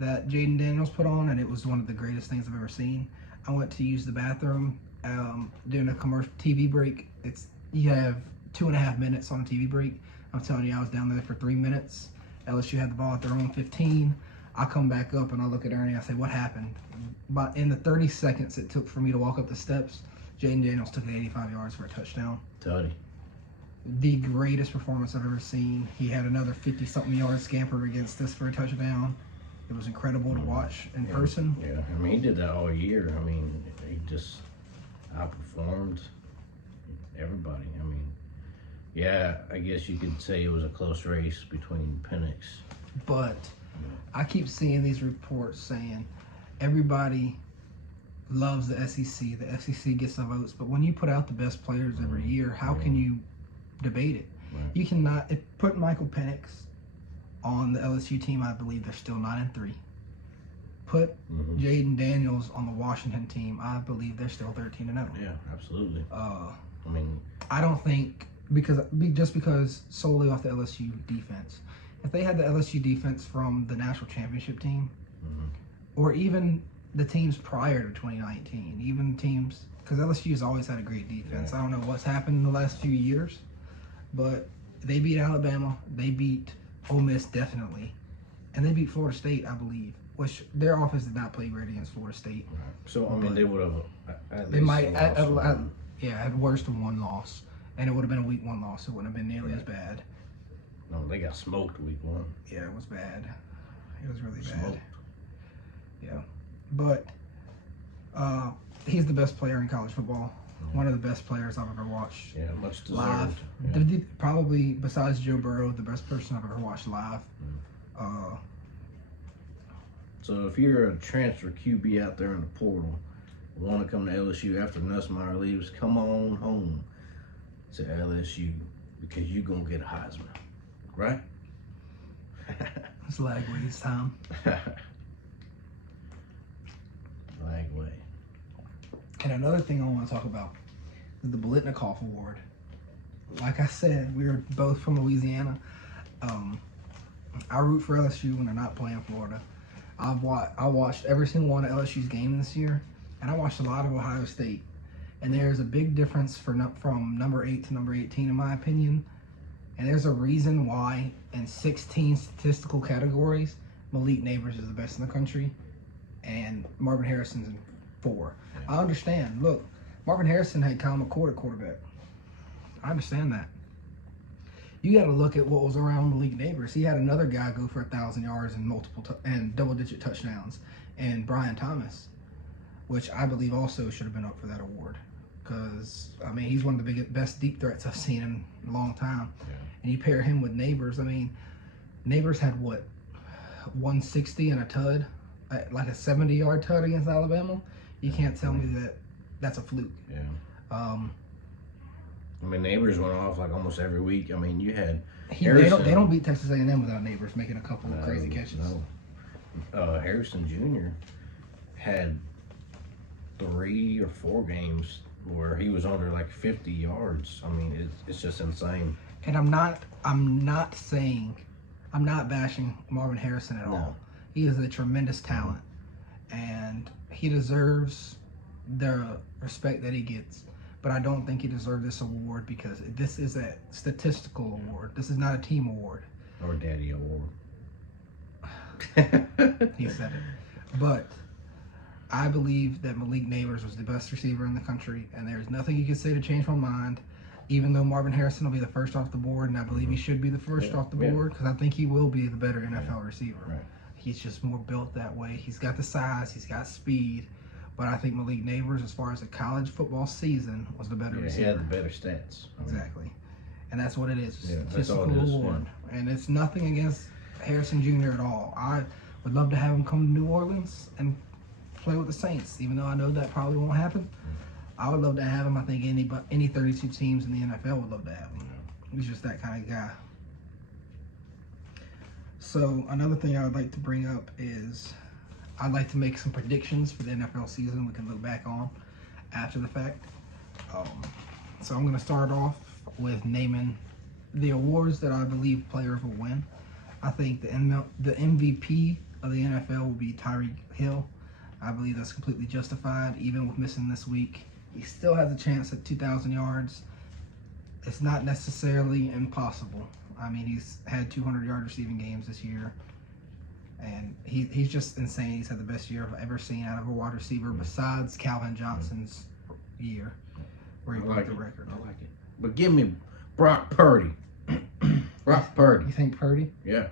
that Jaden Daniels put on, and it was one of the greatest things I've ever seen. I went to use the bathroom during a commercial TV break. You have 2.5 minutes on a TV break. I'm telling you, I was down there for 3 minutes. LSU had the ball at their own 15. I come back up and I look at Ernie. I say, "What happened?" But in the 30 seconds it took for me to walk up the steps, Jaden Daniels took it 85 yards for a touchdown. Totally. The greatest performance I've ever seen. He had another 50-something yard scamper against us for a touchdown. It was incredible to watch in person. Yeah, I mean, he did that all year. I mean, he just outperformed everybody. I mean, yeah, I guess you could say it was a close race between Penix. But I keep seeing these reports saying everybody loves the SEC. The SEC gets the votes. But when you put out the best players every year, how can you debate it? Right. You cannot. Put Michael Penix on the LSU team, I believe they're still 9-3. Put Jaden Daniels on the Washington team, I believe they're still 13-0. Yeah, absolutely. I don't think because solely off the LSU defense. If they had the LSU defense from the national championship team, or even the teams prior to 2019, even teams because LSU's always had a great defense. Yeah. I don't know what's happened in the last few years, but they beat Alabama. They beat Ole Miss definitely, and they beat Florida State, I believe. Which their offense did not play great against Florida State. Right. So I mean, they would have. They might, at worst, one loss, and it would have been a week 1 loss. It wouldn't have been nearly as bad. No, they got smoked week 1. Yeah, it was bad. It was really Smoked. bad. Yeah, but he's the best player in college football. One of the best players I've ever watched. Yeah, much deserved. Live. Yeah. Probably besides Joe Burrow, the best person I've ever watched live. So if you're a transfer QB out there in the portal, want to come to LSU after Nussmeier leaves, come on home to LSU because you're going to get a Heisman. Right? It's Lagway's time. Lagway. And another thing I want to talk about is the Biletnikoff Award. Like I said, we are both from Louisiana. I root for LSU when they're not playing Florida. I watched every single one of LSU's games this year, and I watched a lot of Ohio State. And there's a big difference from number 8 to number 18, in my opinion. And there's a reason why in 16 statistical categories, Malik Neighbors is the best in the country, and Marvin Harrison's in 4. I understand. Look, Marvin Harrison had Kyle McCord at quarterback. I understand that. You got to look at what was around Malik Neighbors. He had another guy go for 1,000 yards and double-digit touchdowns, and Brian Thomas, which I believe also should have been up for that award, because I mean he's one of the best deep threats I've seen in a long time. Yeah. And you pair him with Neighbors. I mean, Neighbors had what, 160 and a tud, like a 70-yard tud against Alabama. You can't tell me that that's a fluke. Yeah. I mean, Neighbors went off like almost every week. I mean, you had They don't beat Texas A&M without Neighbors making a couple of crazy catches. No. Harrison Jr. had 3 or 4 games where he was under like 50 yards. I mean, it's just insane. And I'm not bashing Marvin Harrison at all. He is a tremendous talent, and he deserves the respect that he gets. But I don't think he deserved this award because this is a statistical award. This is not a team award. Or Daddy Award. He said it. But I believe that Malik Neighbors was the best receiver in the country, and there's nothing you can say to change my mind. Even though Marvin Harrison will be the first off the board, and I believe he should be the first off the board, because I think he will be the better NFL receiver. Right. He's just more built that way. He's got the size, he's got speed, but I think Malik Neighbors, as far as the college football season, was the better receiver. He had the better stats. Exactly. And that's what it is. Yeah, Statistical that's all it is, award. And it's nothing against Harrison Jr. at all. I would love to have him come to New Orleans and play with the Saints, even though I know that probably won't happen. I would love to have him. I think any 32 teams in the NFL would love to have him. He's just that kind of guy. So another thing I would like to bring up is I'd like to make some predictions for the NFL season we can look back on after the fact. So I'm going to start off with naming the awards that I believe players will win. I think the MVP of the NFL will be Tyreek Hill. I believe that's completely justified, even with missing this week. He still has a chance at 2,000 yards. It's not necessarily impossible. I mean, he's had 200-yard receiving games this year. And he's just insane. He's had the best year I've ever seen out of a wide receiver besides Calvin Johnson's year, where he broke the record. I like it. But give me Brock Purdy. Brock Purdy. You think Purdy? Yeah.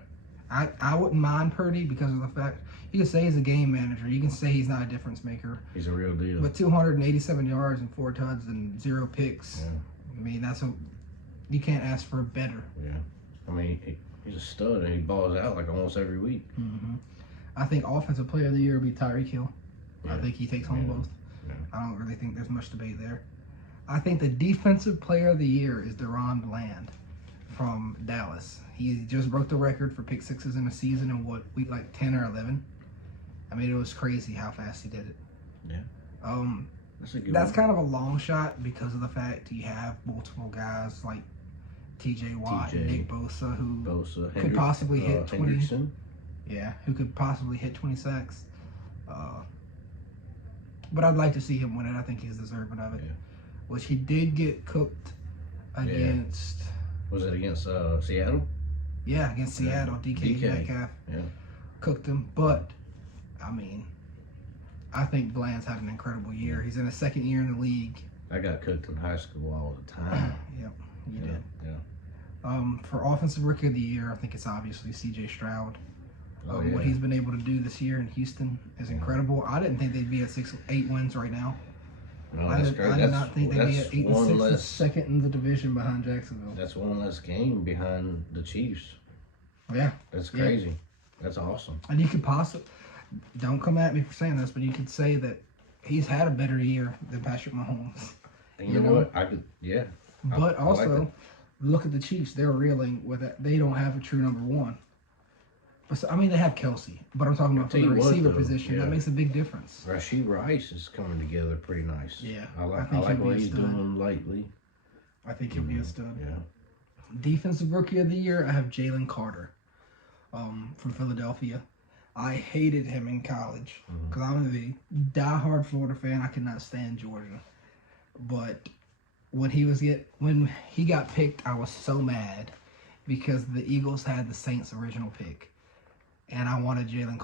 I wouldn't mind Purdy because of the fact you can say he's a game manager. You can say he's not a difference maker. He's a real deal. But 287 yards and 4 tuds and 0 picks. Yeah. I mean, you can't ask for better. Yeah. I mean, he's a stud and he balls out like almost every week. Mm-hmm. I think Offensive Player of the Year will be Tyreek Hill. Yeah. I think he takes home both. Yeah. I don't really think there's much debate there. I think the Defensive Player of the Year is Deron Bland from Dallas. He just broke the record for pick sixes in a season in week like 10 or 11. I mean, it was crazy how fast he did it. Yeah. That's kind of a long shot because of the fact you have multiple guys like T.J. Watt and Nick Bosa who could possibly hit 20. Hendrickson. Yeah, who could possibly hit 20 sacks. But I'd like to see him win it. I think he's deserving of it. Yeah. Which he did get cooked against. Was it against Seattle? Yeah, against Seattle. DK Metcalf. Yeah. Cooked him. But, I mean, I think Bland's had an incredible year. He's in his second year in the league. I got cooked in high school all the time. Yep, you did. Yeah. For Offensive Rookie of the Year, I think it's obviously C.J. Stroud. Oh, yeah. What he's been able to do this year in Houston is incredible. I didn't think they'd be at 8 wins right now. No, I did not think they'd be at 8-6, second in the division behind Jacksonville. That's one less game behind the Chiefs. Yeah. That's crazy. That's awesome. And you could possibly, don't come at me for saying this, but you could say that he's had a better year than Patrick Mahomes. And you know what? I could, yeah. But also, like look at the Chiefs. They're reeling with that. They don't have a true number one. But I mean, they have Kelsey, but I'm talking about for the receiver position. That makes a big difference. Rashee Rice is coming together pretty nice. Yeah. I like what he's doing lately. I think he'll be a stud. Yeah. Defensive Rookie of the Year, I have Jalen Carter from Philadelphia. I hated him in college because I'm a diehard Florida fan. I could not stand Georgia. But when he got picked, I was so mad because the Eagles had the Saints' original pick. And I wanted Jalen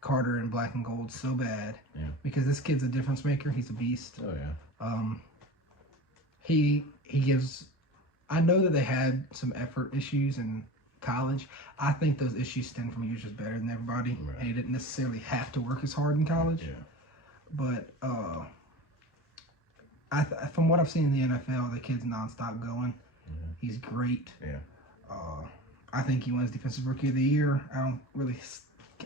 Carter in black and gold so bad because this kid's a difference maker. He's a beast. Oh, yeah. He gives... I know that they had some effort issues in college. I think those issues stem from he was just better than everybody. Right. And he didn't necessarily have to work as hard in college. Yeah. But from what I've seen in the NFL, the kid's nonstop going. Mm-hmm. He's great. Yeah. I think he wins Defensive Rookie of the Year.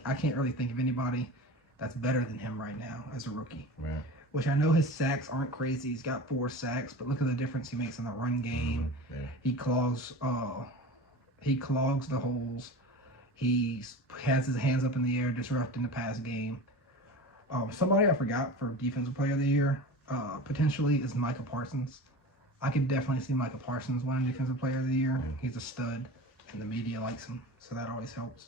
I can't really think of anybody that's better than him right now as a rookie. Right. Which I know his sacks aren't crazy. He's got 4 sacks, but look at the difference he makes in the run game. Mm-hmm. Yeah. He clogs the holes. He has his hands up in the air, disrupting the pass game. Somebody I forgot for Defensive Player of the Year potentially is Micah Parsons. I could definitely see Micah Parsons winning Defensive Player of the Year. He's a stud, and the media likes him, so that always helps.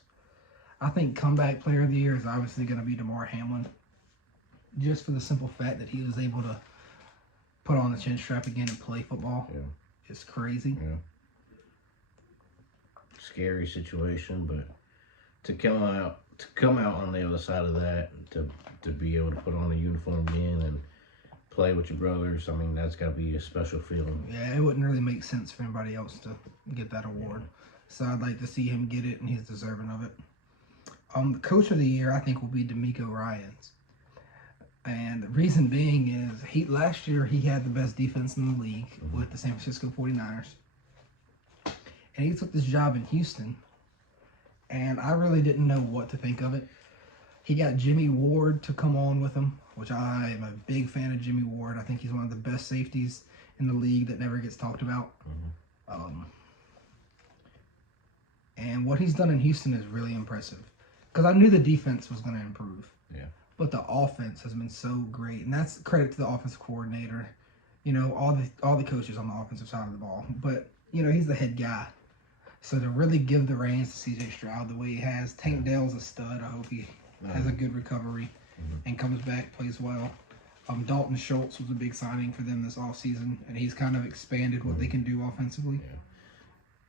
I think Comeback Player of the Year is obviously going to be Damar Hamlin, just for the simple fact that he was able to put on the chin strap again and play football. Yeah. It's crazy. Yeah. Scary situation, but to come out on the other side of that, to be able to put on a uniform again and play with your brothers, I mean, that's got to be a special feeling. Yeah, it wouldn't really make sense for anybody else to get that award. So I'd like to see him get it, and he's deserving of it. The Coach of the Year, I think, will be DeMeco Ryans. And the reason being is last year he had the best defense in the league with the San Francisco 49ers. And he took this job in Houston, and I really didn't know what to think of it. He got Jimmy Ward to come on with him, which I am a big fan of Jimmy Ward. I think he's one of the best safeties in the league that never gets talked about. And what he's done in Houston is really impressive. Because I knew the defense was going to improve. Yeah. But the offense has been so great. And that's credit to the offensive coordinator. You know, all the coaches on the offensive side of the ball. But, you know, he's the head guy. So to really give the reins to C.J. Stroud the way he has, Tank Dell's a stud. I hope he has a good recovery and comes back, plays well. Dalton Schultz was a big signing for them this offseason, and he's kind of expanded what they can do offensively. Yeah.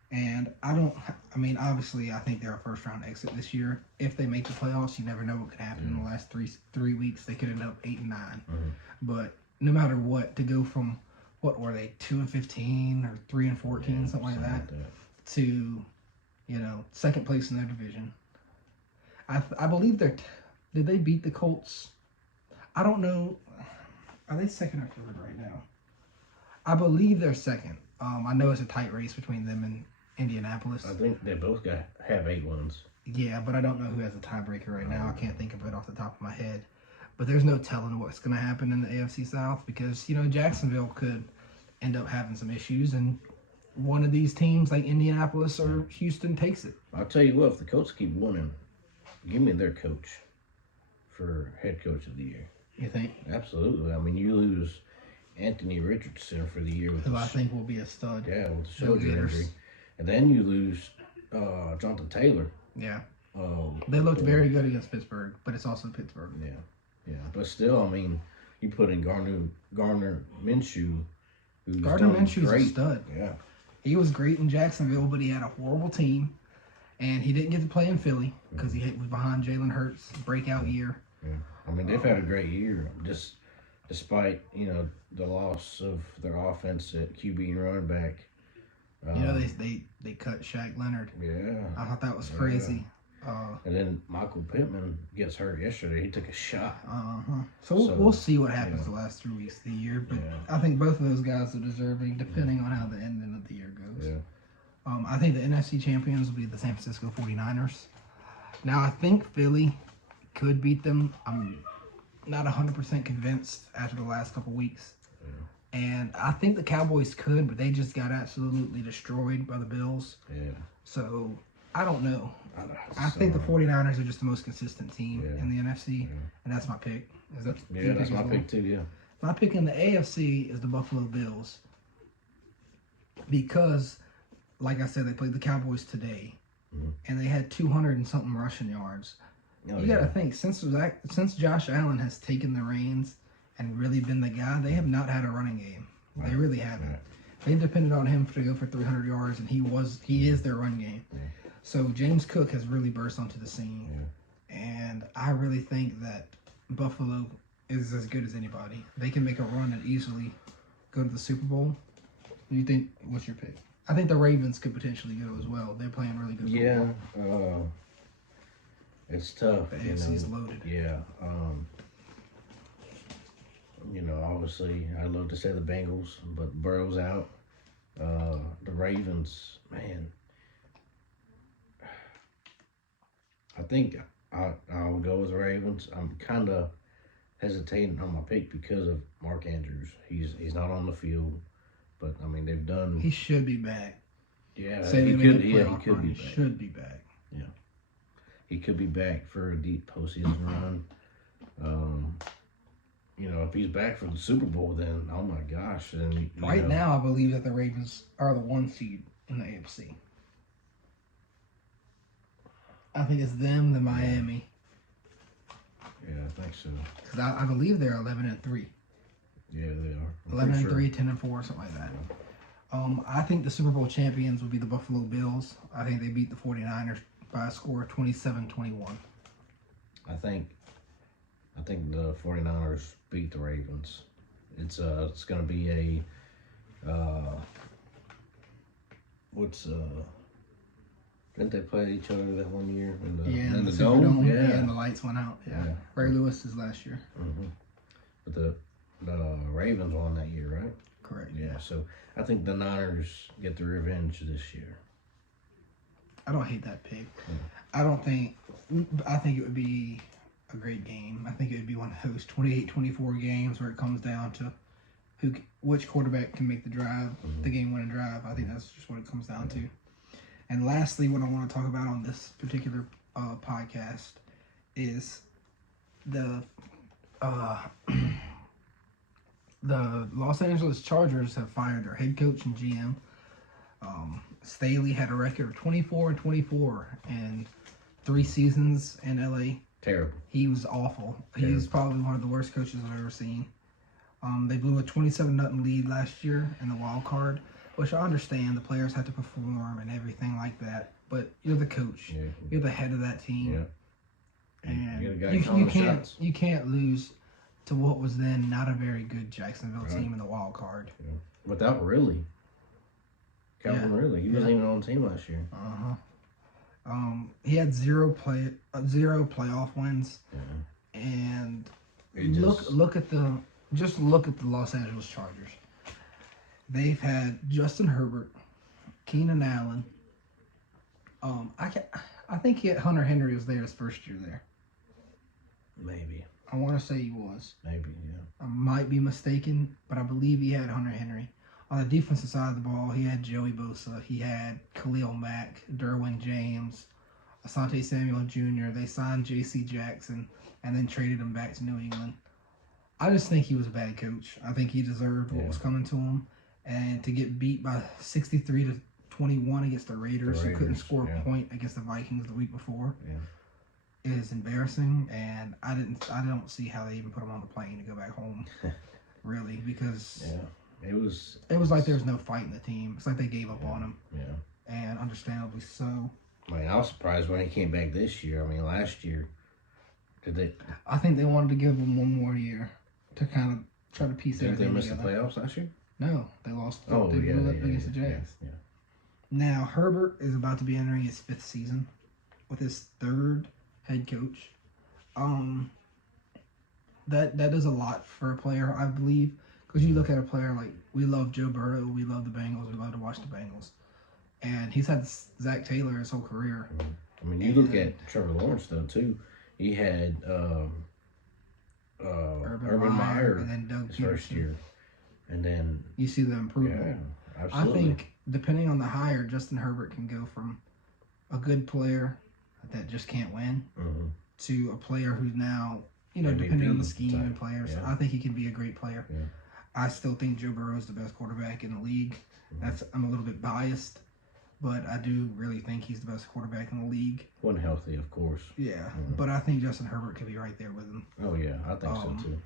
And obviously, I think they're a first-round exit this year. If they make the playoffs, you never know what could happen in the last three weeks. They could end up 8-9. But no matter what, to go from, what were they, 2-15 or 3-14, something like that, to, you know, second place in their division. I believe did they beat the Colts? I don't know. Are they second or third right now? I believe they're second. I know it's a tight race between them and Indianapolis. I think they both have 8 wins. Yeah, but I don't know who has a tiebreaker right now. I can't think of it off the top of my head. But there's no telling what's going to happen in the AFC South because, you know, Jacksonville could end up having some issues, and one of these teams like Indianapolis or Houston takes it. I'll tell you what, if the Colts keep winning, give me their coach for head coach of the year. You think? Absolutely. I mean, you lose Anthony Richardson for the year. Who I think will be a stud. Yeah, with the shoulder injury. And then you lose Jonathan Taylor. Yeah. They looked very good against Pittsburgh, but it's also Pittsburgh. Yeah. Yeah. But still, I mean, he put in Gardner Minshew. Gardner Minshew's a stud. Yeah. He was great in Jacksonville, but he had a horrible team, and he didn't get to play in Philly because he was behind Jalen Hurts' breakout year. Yeah. I mean, they've had a great year, just despite the loss of their offense at QB and running back. They cut Shaq Leonard. Yeah. I thought that was crazy. And then Michael Pittman gets hurt yesterday. He took a shot. So we'll see what happens the last 3 weeks of the year. But I think both of those guys are deserving, depending on how the ending of the year goes. Yeah. I think the NFC champions will be the San Francisco 49ers. Now, I think Philly could beat them. I'm not 100% convinced after the last couple weeks. Yeah. And I think the Cowboys could, but they just got absolutely destroyed by the Bills. Yeah. So, I don't know. I think the 49ers are just the most consistent team in the NFC, and that's my pick. That's my pick too, yeah. My pick in the AFC is the Buffalo Bills because, like I said, they played the Cowboys today, and they had 200 and something rushing yards. You got to think, since Josh Allen has taken the reins and really been the guy, they have not had a running game. They really haven't. Right. They depended on him to go for 300 yards, and he is their run game. Yeah. So James Cook has really burst onto the scene, and I really think that Buffalo is as good as anybody. They can make a run and easily go to the Super Bowl. You think? What's your pick? I think the Ravens could potentially go as well. They're playing really good football. Yeah, it's tough. The AFC is loaded. Yeah. Obviously, I'd love to say the Bengals, but Burrow's out. The Ravens, man. I think I'll go with the Ravens. I'm kind of hesitating on my pick because of Mark Andrews. He's not on the field, but I mean they've done. He should be back. Yeah, he could be back. Should be back. Yeah, he could be back for a deep postseason run. If he's back for the Super Bowl, then oh my gosh! Then right now, I believe that the Ravens are the 1 seed in the AFC. I think it's them, the Miami. Yeah, I think so. Because I believe they're 11-3. Yeah, they are. 11-3, 10-4, something like that. Yeah. I think the Super Bowl champions would be the Buffalo Bills. I think they beat the 49ers by a score of 27-21. I think the 49ers beat the Ravens. It's going to be a didn't they play each other that one year in the dome? Yeah, and the lights went out. Yeah. Ray Lewis is last year. But the Ravens won that year, right? Correct. Yeah, so I think the Niners get the revenge this year. I don't hate that pick. I think it would be a great game. I think it would be one of those 28-24 games where it comes down to which quarterback can make the drive, the game-winning drive. I think that's just what it comes down to. And lastly, what I want to talk about on this particular podcast is the Los Angeles Chargers have fired their head coach and GM. Staley had a record of 24-24 in 3 seasons in LA. Terrible. He was awful. He was probably one of the worst coaches I've ever seen. They blew a 27-0 lead last year in the wild card, which I understand. The players had to perform and everything like that. But you're the coach. Yeah. You're the head of that team. Yeah. And you can't lose to what was then not a very good Jacksonville team in the wild card. Yeah. Without Ridley. Calvin Ridley. He wasn't even on the team last year. He had zero playoff wins. And look at the Los Angeles Chargers. They've had Justin Herbert, Keenan Allen. I think Hunter Henry was there his first year there. Maybe. I want to say he was. Maybe, yeah. I might be mistaken, but I believe he had Hunter Henry. On the defensive side of the ball, he had Joey Bosa. He had Khalil Mack, Derwin James, Asante Samuel Jr. They signed J.C. Jackson and then traded him back to New England. I just think he was a bad coach. I think he deserved what was coming to him. And to get beat by 63-21 against the Raiders who couldn't score a point against the Vikings the week before, is embarrassing, and I don't see how they even put him on the plane to go back home. Really, because it was like there was no fight in the team. It's like they gave up on him. Yeah. And understandably so. I mean, I was surprised when he came back this year. I mean, last year, I think they wanted to give him one more year to kind of try to piece everything together. Did they miss the playoffs last year? No, they lost. Oh, they blew up against the Yeah. Jags. Now Herbert is about to be entering his 5th season with his 3rd head coach. That does a lot for a player, I believe, because you look at a player like we love Joe Burrow, we love the Bengals, we love to watch the Bengals, and he's had Zach Taylor his whole career. I mean, you look at Trevor Lawrence though too. He had Urban Meyer and then Doug his Peterson. first year, and then you see the improvement. Yeah, absolutely. I think depending on the hire, Justin Herbert can go from a good player that just can't win to a player who's now, depending on the scheme and players, I think he can be a great player. Yeah. I still think Joe Burrow is the best quarterback in the league. I'm a little bit biased, but I do really think he's the best quarterback in the league. When healthy, of course. Yeah, but I think Justin Herbert could be right there with him. Oh yeah, I think so too.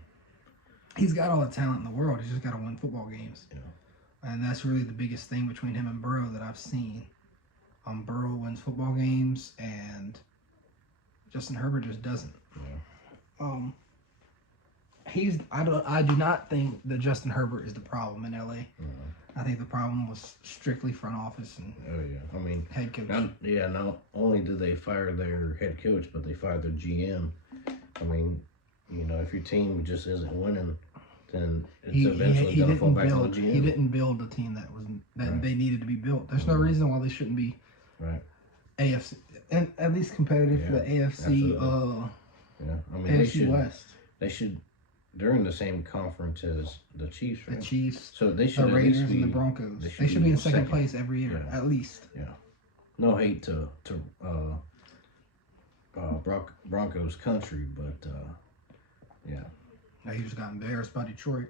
He's got all the talent in the world. He's just got to win football games. Yeah. And that's really the biggest thing between him and Burrow that I've seen. Burrow wins football games, and Justin Herbert just doesn't. Yeah. I do not think that Justin Herbert is the problem in LA. I think the problem was strictly front office and I mean, head coach. Not only did they fire their head coach, but they fired their GM. I mean, if your team just isn't winning, then it's eventually going to fall back on the GM. He didn't build a team that they needed to be built. There's no reason why they shouldn't be AFC and at least competitive for the AFC. I mean, AFC West. They should during the same conference as the Chiefs. Right? The Chiefs. So they should the Raiders and the Broncos. They should be in second place every year at least. Yeah. No hate to Broncos country, but He just got embarrassed by Detroit.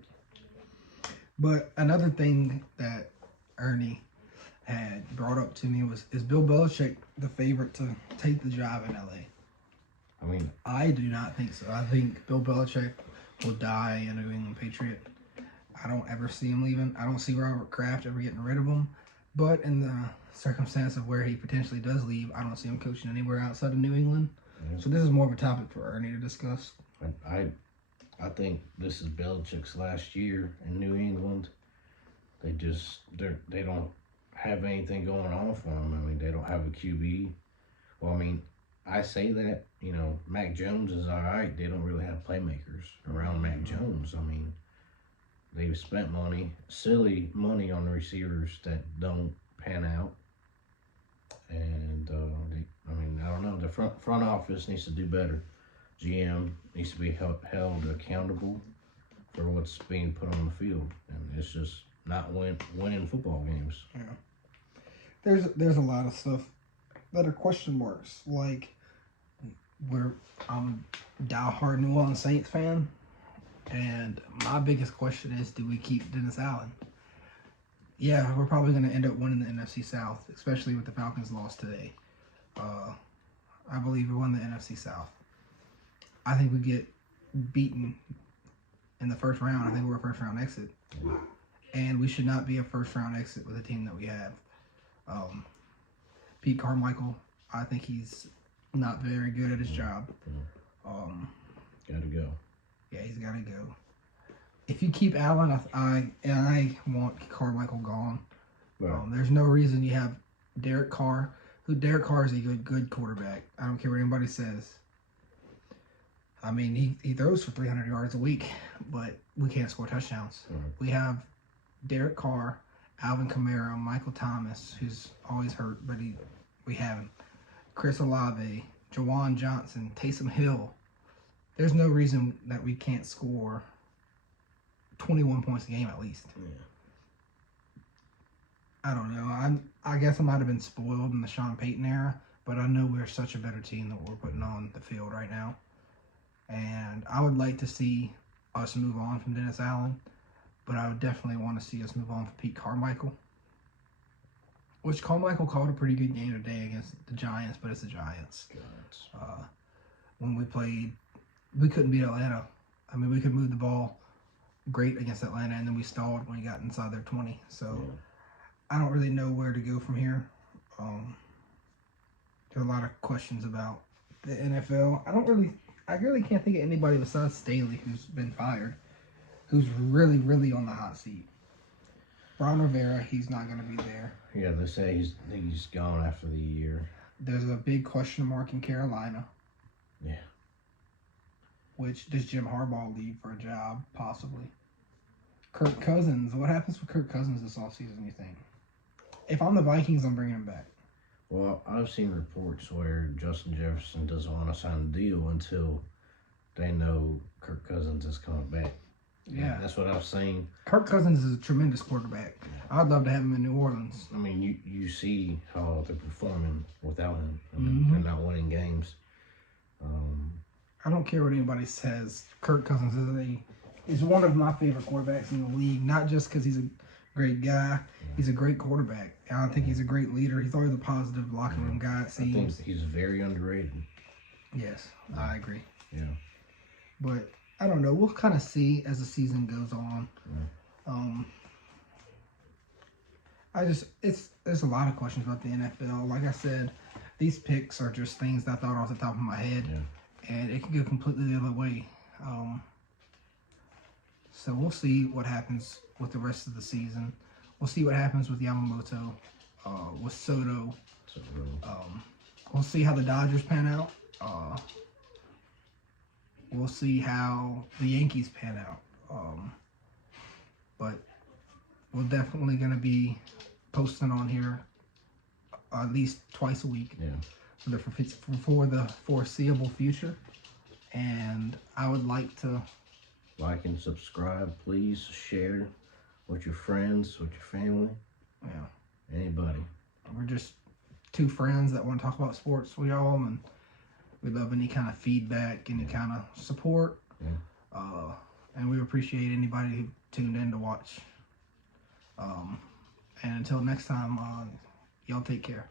But another thing that Ernie had brought up to me is Bill Belichick the favorite to take the job in LA? I mean, I do not think so. I think Bill Belichick will die a New England Patriot. I don't ever see him leaving. I don't see Robert Kraft ever getting rid of him. But in the circumstance of where he potentially does leave, I don't see him coaching anywhere outside of New England. Yeah. So this is more of a topic for Ernie to discuss. I think this is Belichick's last year in New England. They don't have anything going on for them. I mean, they don't have a QB. Well, I mean, I say that, Mac Jones is all right. They don't really have playmakers around Mac Jones. I mean, they've spent silly money on the receivers that don't pan out. And, I don't know. The front office needs to do better. GM needs to be held accountable for what's being put on the field. And it's just not winning football games. Yeah. There's a lot of stuff that are question marks. Like, I'm a diehard New Orleans Saints fan, and my biggest question is, do we keep Dennis Allen? Yeah, we're probably going to end up winning the NFC South, especially with the Falcons' loss today. I believe we won the NFC South. I think we get beaten in the first round. I think we're a first-round exit. And we should not be a first-round exit with the team that we have. Pete Carmichael, I think he's not very good at his job. Got to go. Yeah, he's got to go. If you keep Allen, I want Carmichael gone. Right. There's no reason you have Derek Carr. Derek Carr is a good quarterback. I don't care what anybody says. I mean, he throws for 300 yards a week, but we can't score touchdowns. Right. We have Derek Carr, Alvin Kamara, Michael Thomas, who's always hurt, but we have him. Chris Olave, Jawan Johnson, Taysom Hill. There's no reason that we can't score 21 points a game at least. Yeah. I don't know. I guess I might have been spoiled in the Sean Payton era, but I know we're such a better team that we're putting on the field right now. And I would like to see us move on from Dennis Allen, but I would definitely want to see us move on from Pete Carmichael. Which Carmichael called a pretty good game today against the Giants, but it's the Giants. when we played. We couldn't beat Atlanta. I mean, we could move the ball great against Atlanta, and then we stalled when we got inside their 20. So I don't really know where to go from here. There's a lot of questions about the NFL. I really can't think of anybody besides Staley who's been fired, who's really, really on the hot seat. Ron Rivera, he's not going to be there. Yeah, they say he's gone after the year. There's a big question mark in Carolina. Yeah. Which, does Jim Harbaugh leave for a job? Possibly. Kirk Cousins. What happens with Kirk Cousins this offseason, you think? If I'm the Vikings, I'm bringing him back. Well, I've seen reports where Justin Jefferson doesn't want to sign a deal until they know Kirk Cousins is coming back. Yeah. That's what I've seen. Kirk Cousins is a tremendous quarterback. I'd love to have him in New Orleans. I mean, you see how they're performing without him. I mean, they're not winning games. I don't care what anybody says. Kirk Cousins is one of my favorite quarterbacks in the league. Not just because he's a great guy. He's a great quarterback. I think he's a great leader. He's always a positive locker room guy, it seems. I think he's very underrated. Yes, I agree. Yeah. But I don't know. We'll kind of see as the season goes on. There's a lot of questions about the NFL. Like I said, these picks are just things that I thought off the top of my head. Yeah. And it can go completely the other way. So we'll see what happens with the rest of the season. We'll see what happens with Yamamoto, with Soto. We'll see how the Dodgers pan out. We'll see how the Yankees pan out. But we're definitely going to be posting on here at least twice a week. Yeah. For the foreseeable future. And I would like to like and subscribe, please. Share with your friends, with your family. Yeah. Anybody. We're just two friends that want to talk about sports with y'all, and we love any kind of feedback, any kind of support. Yeah. And we appreciate anybody who tuned in to watch. And until next time, y'all take care.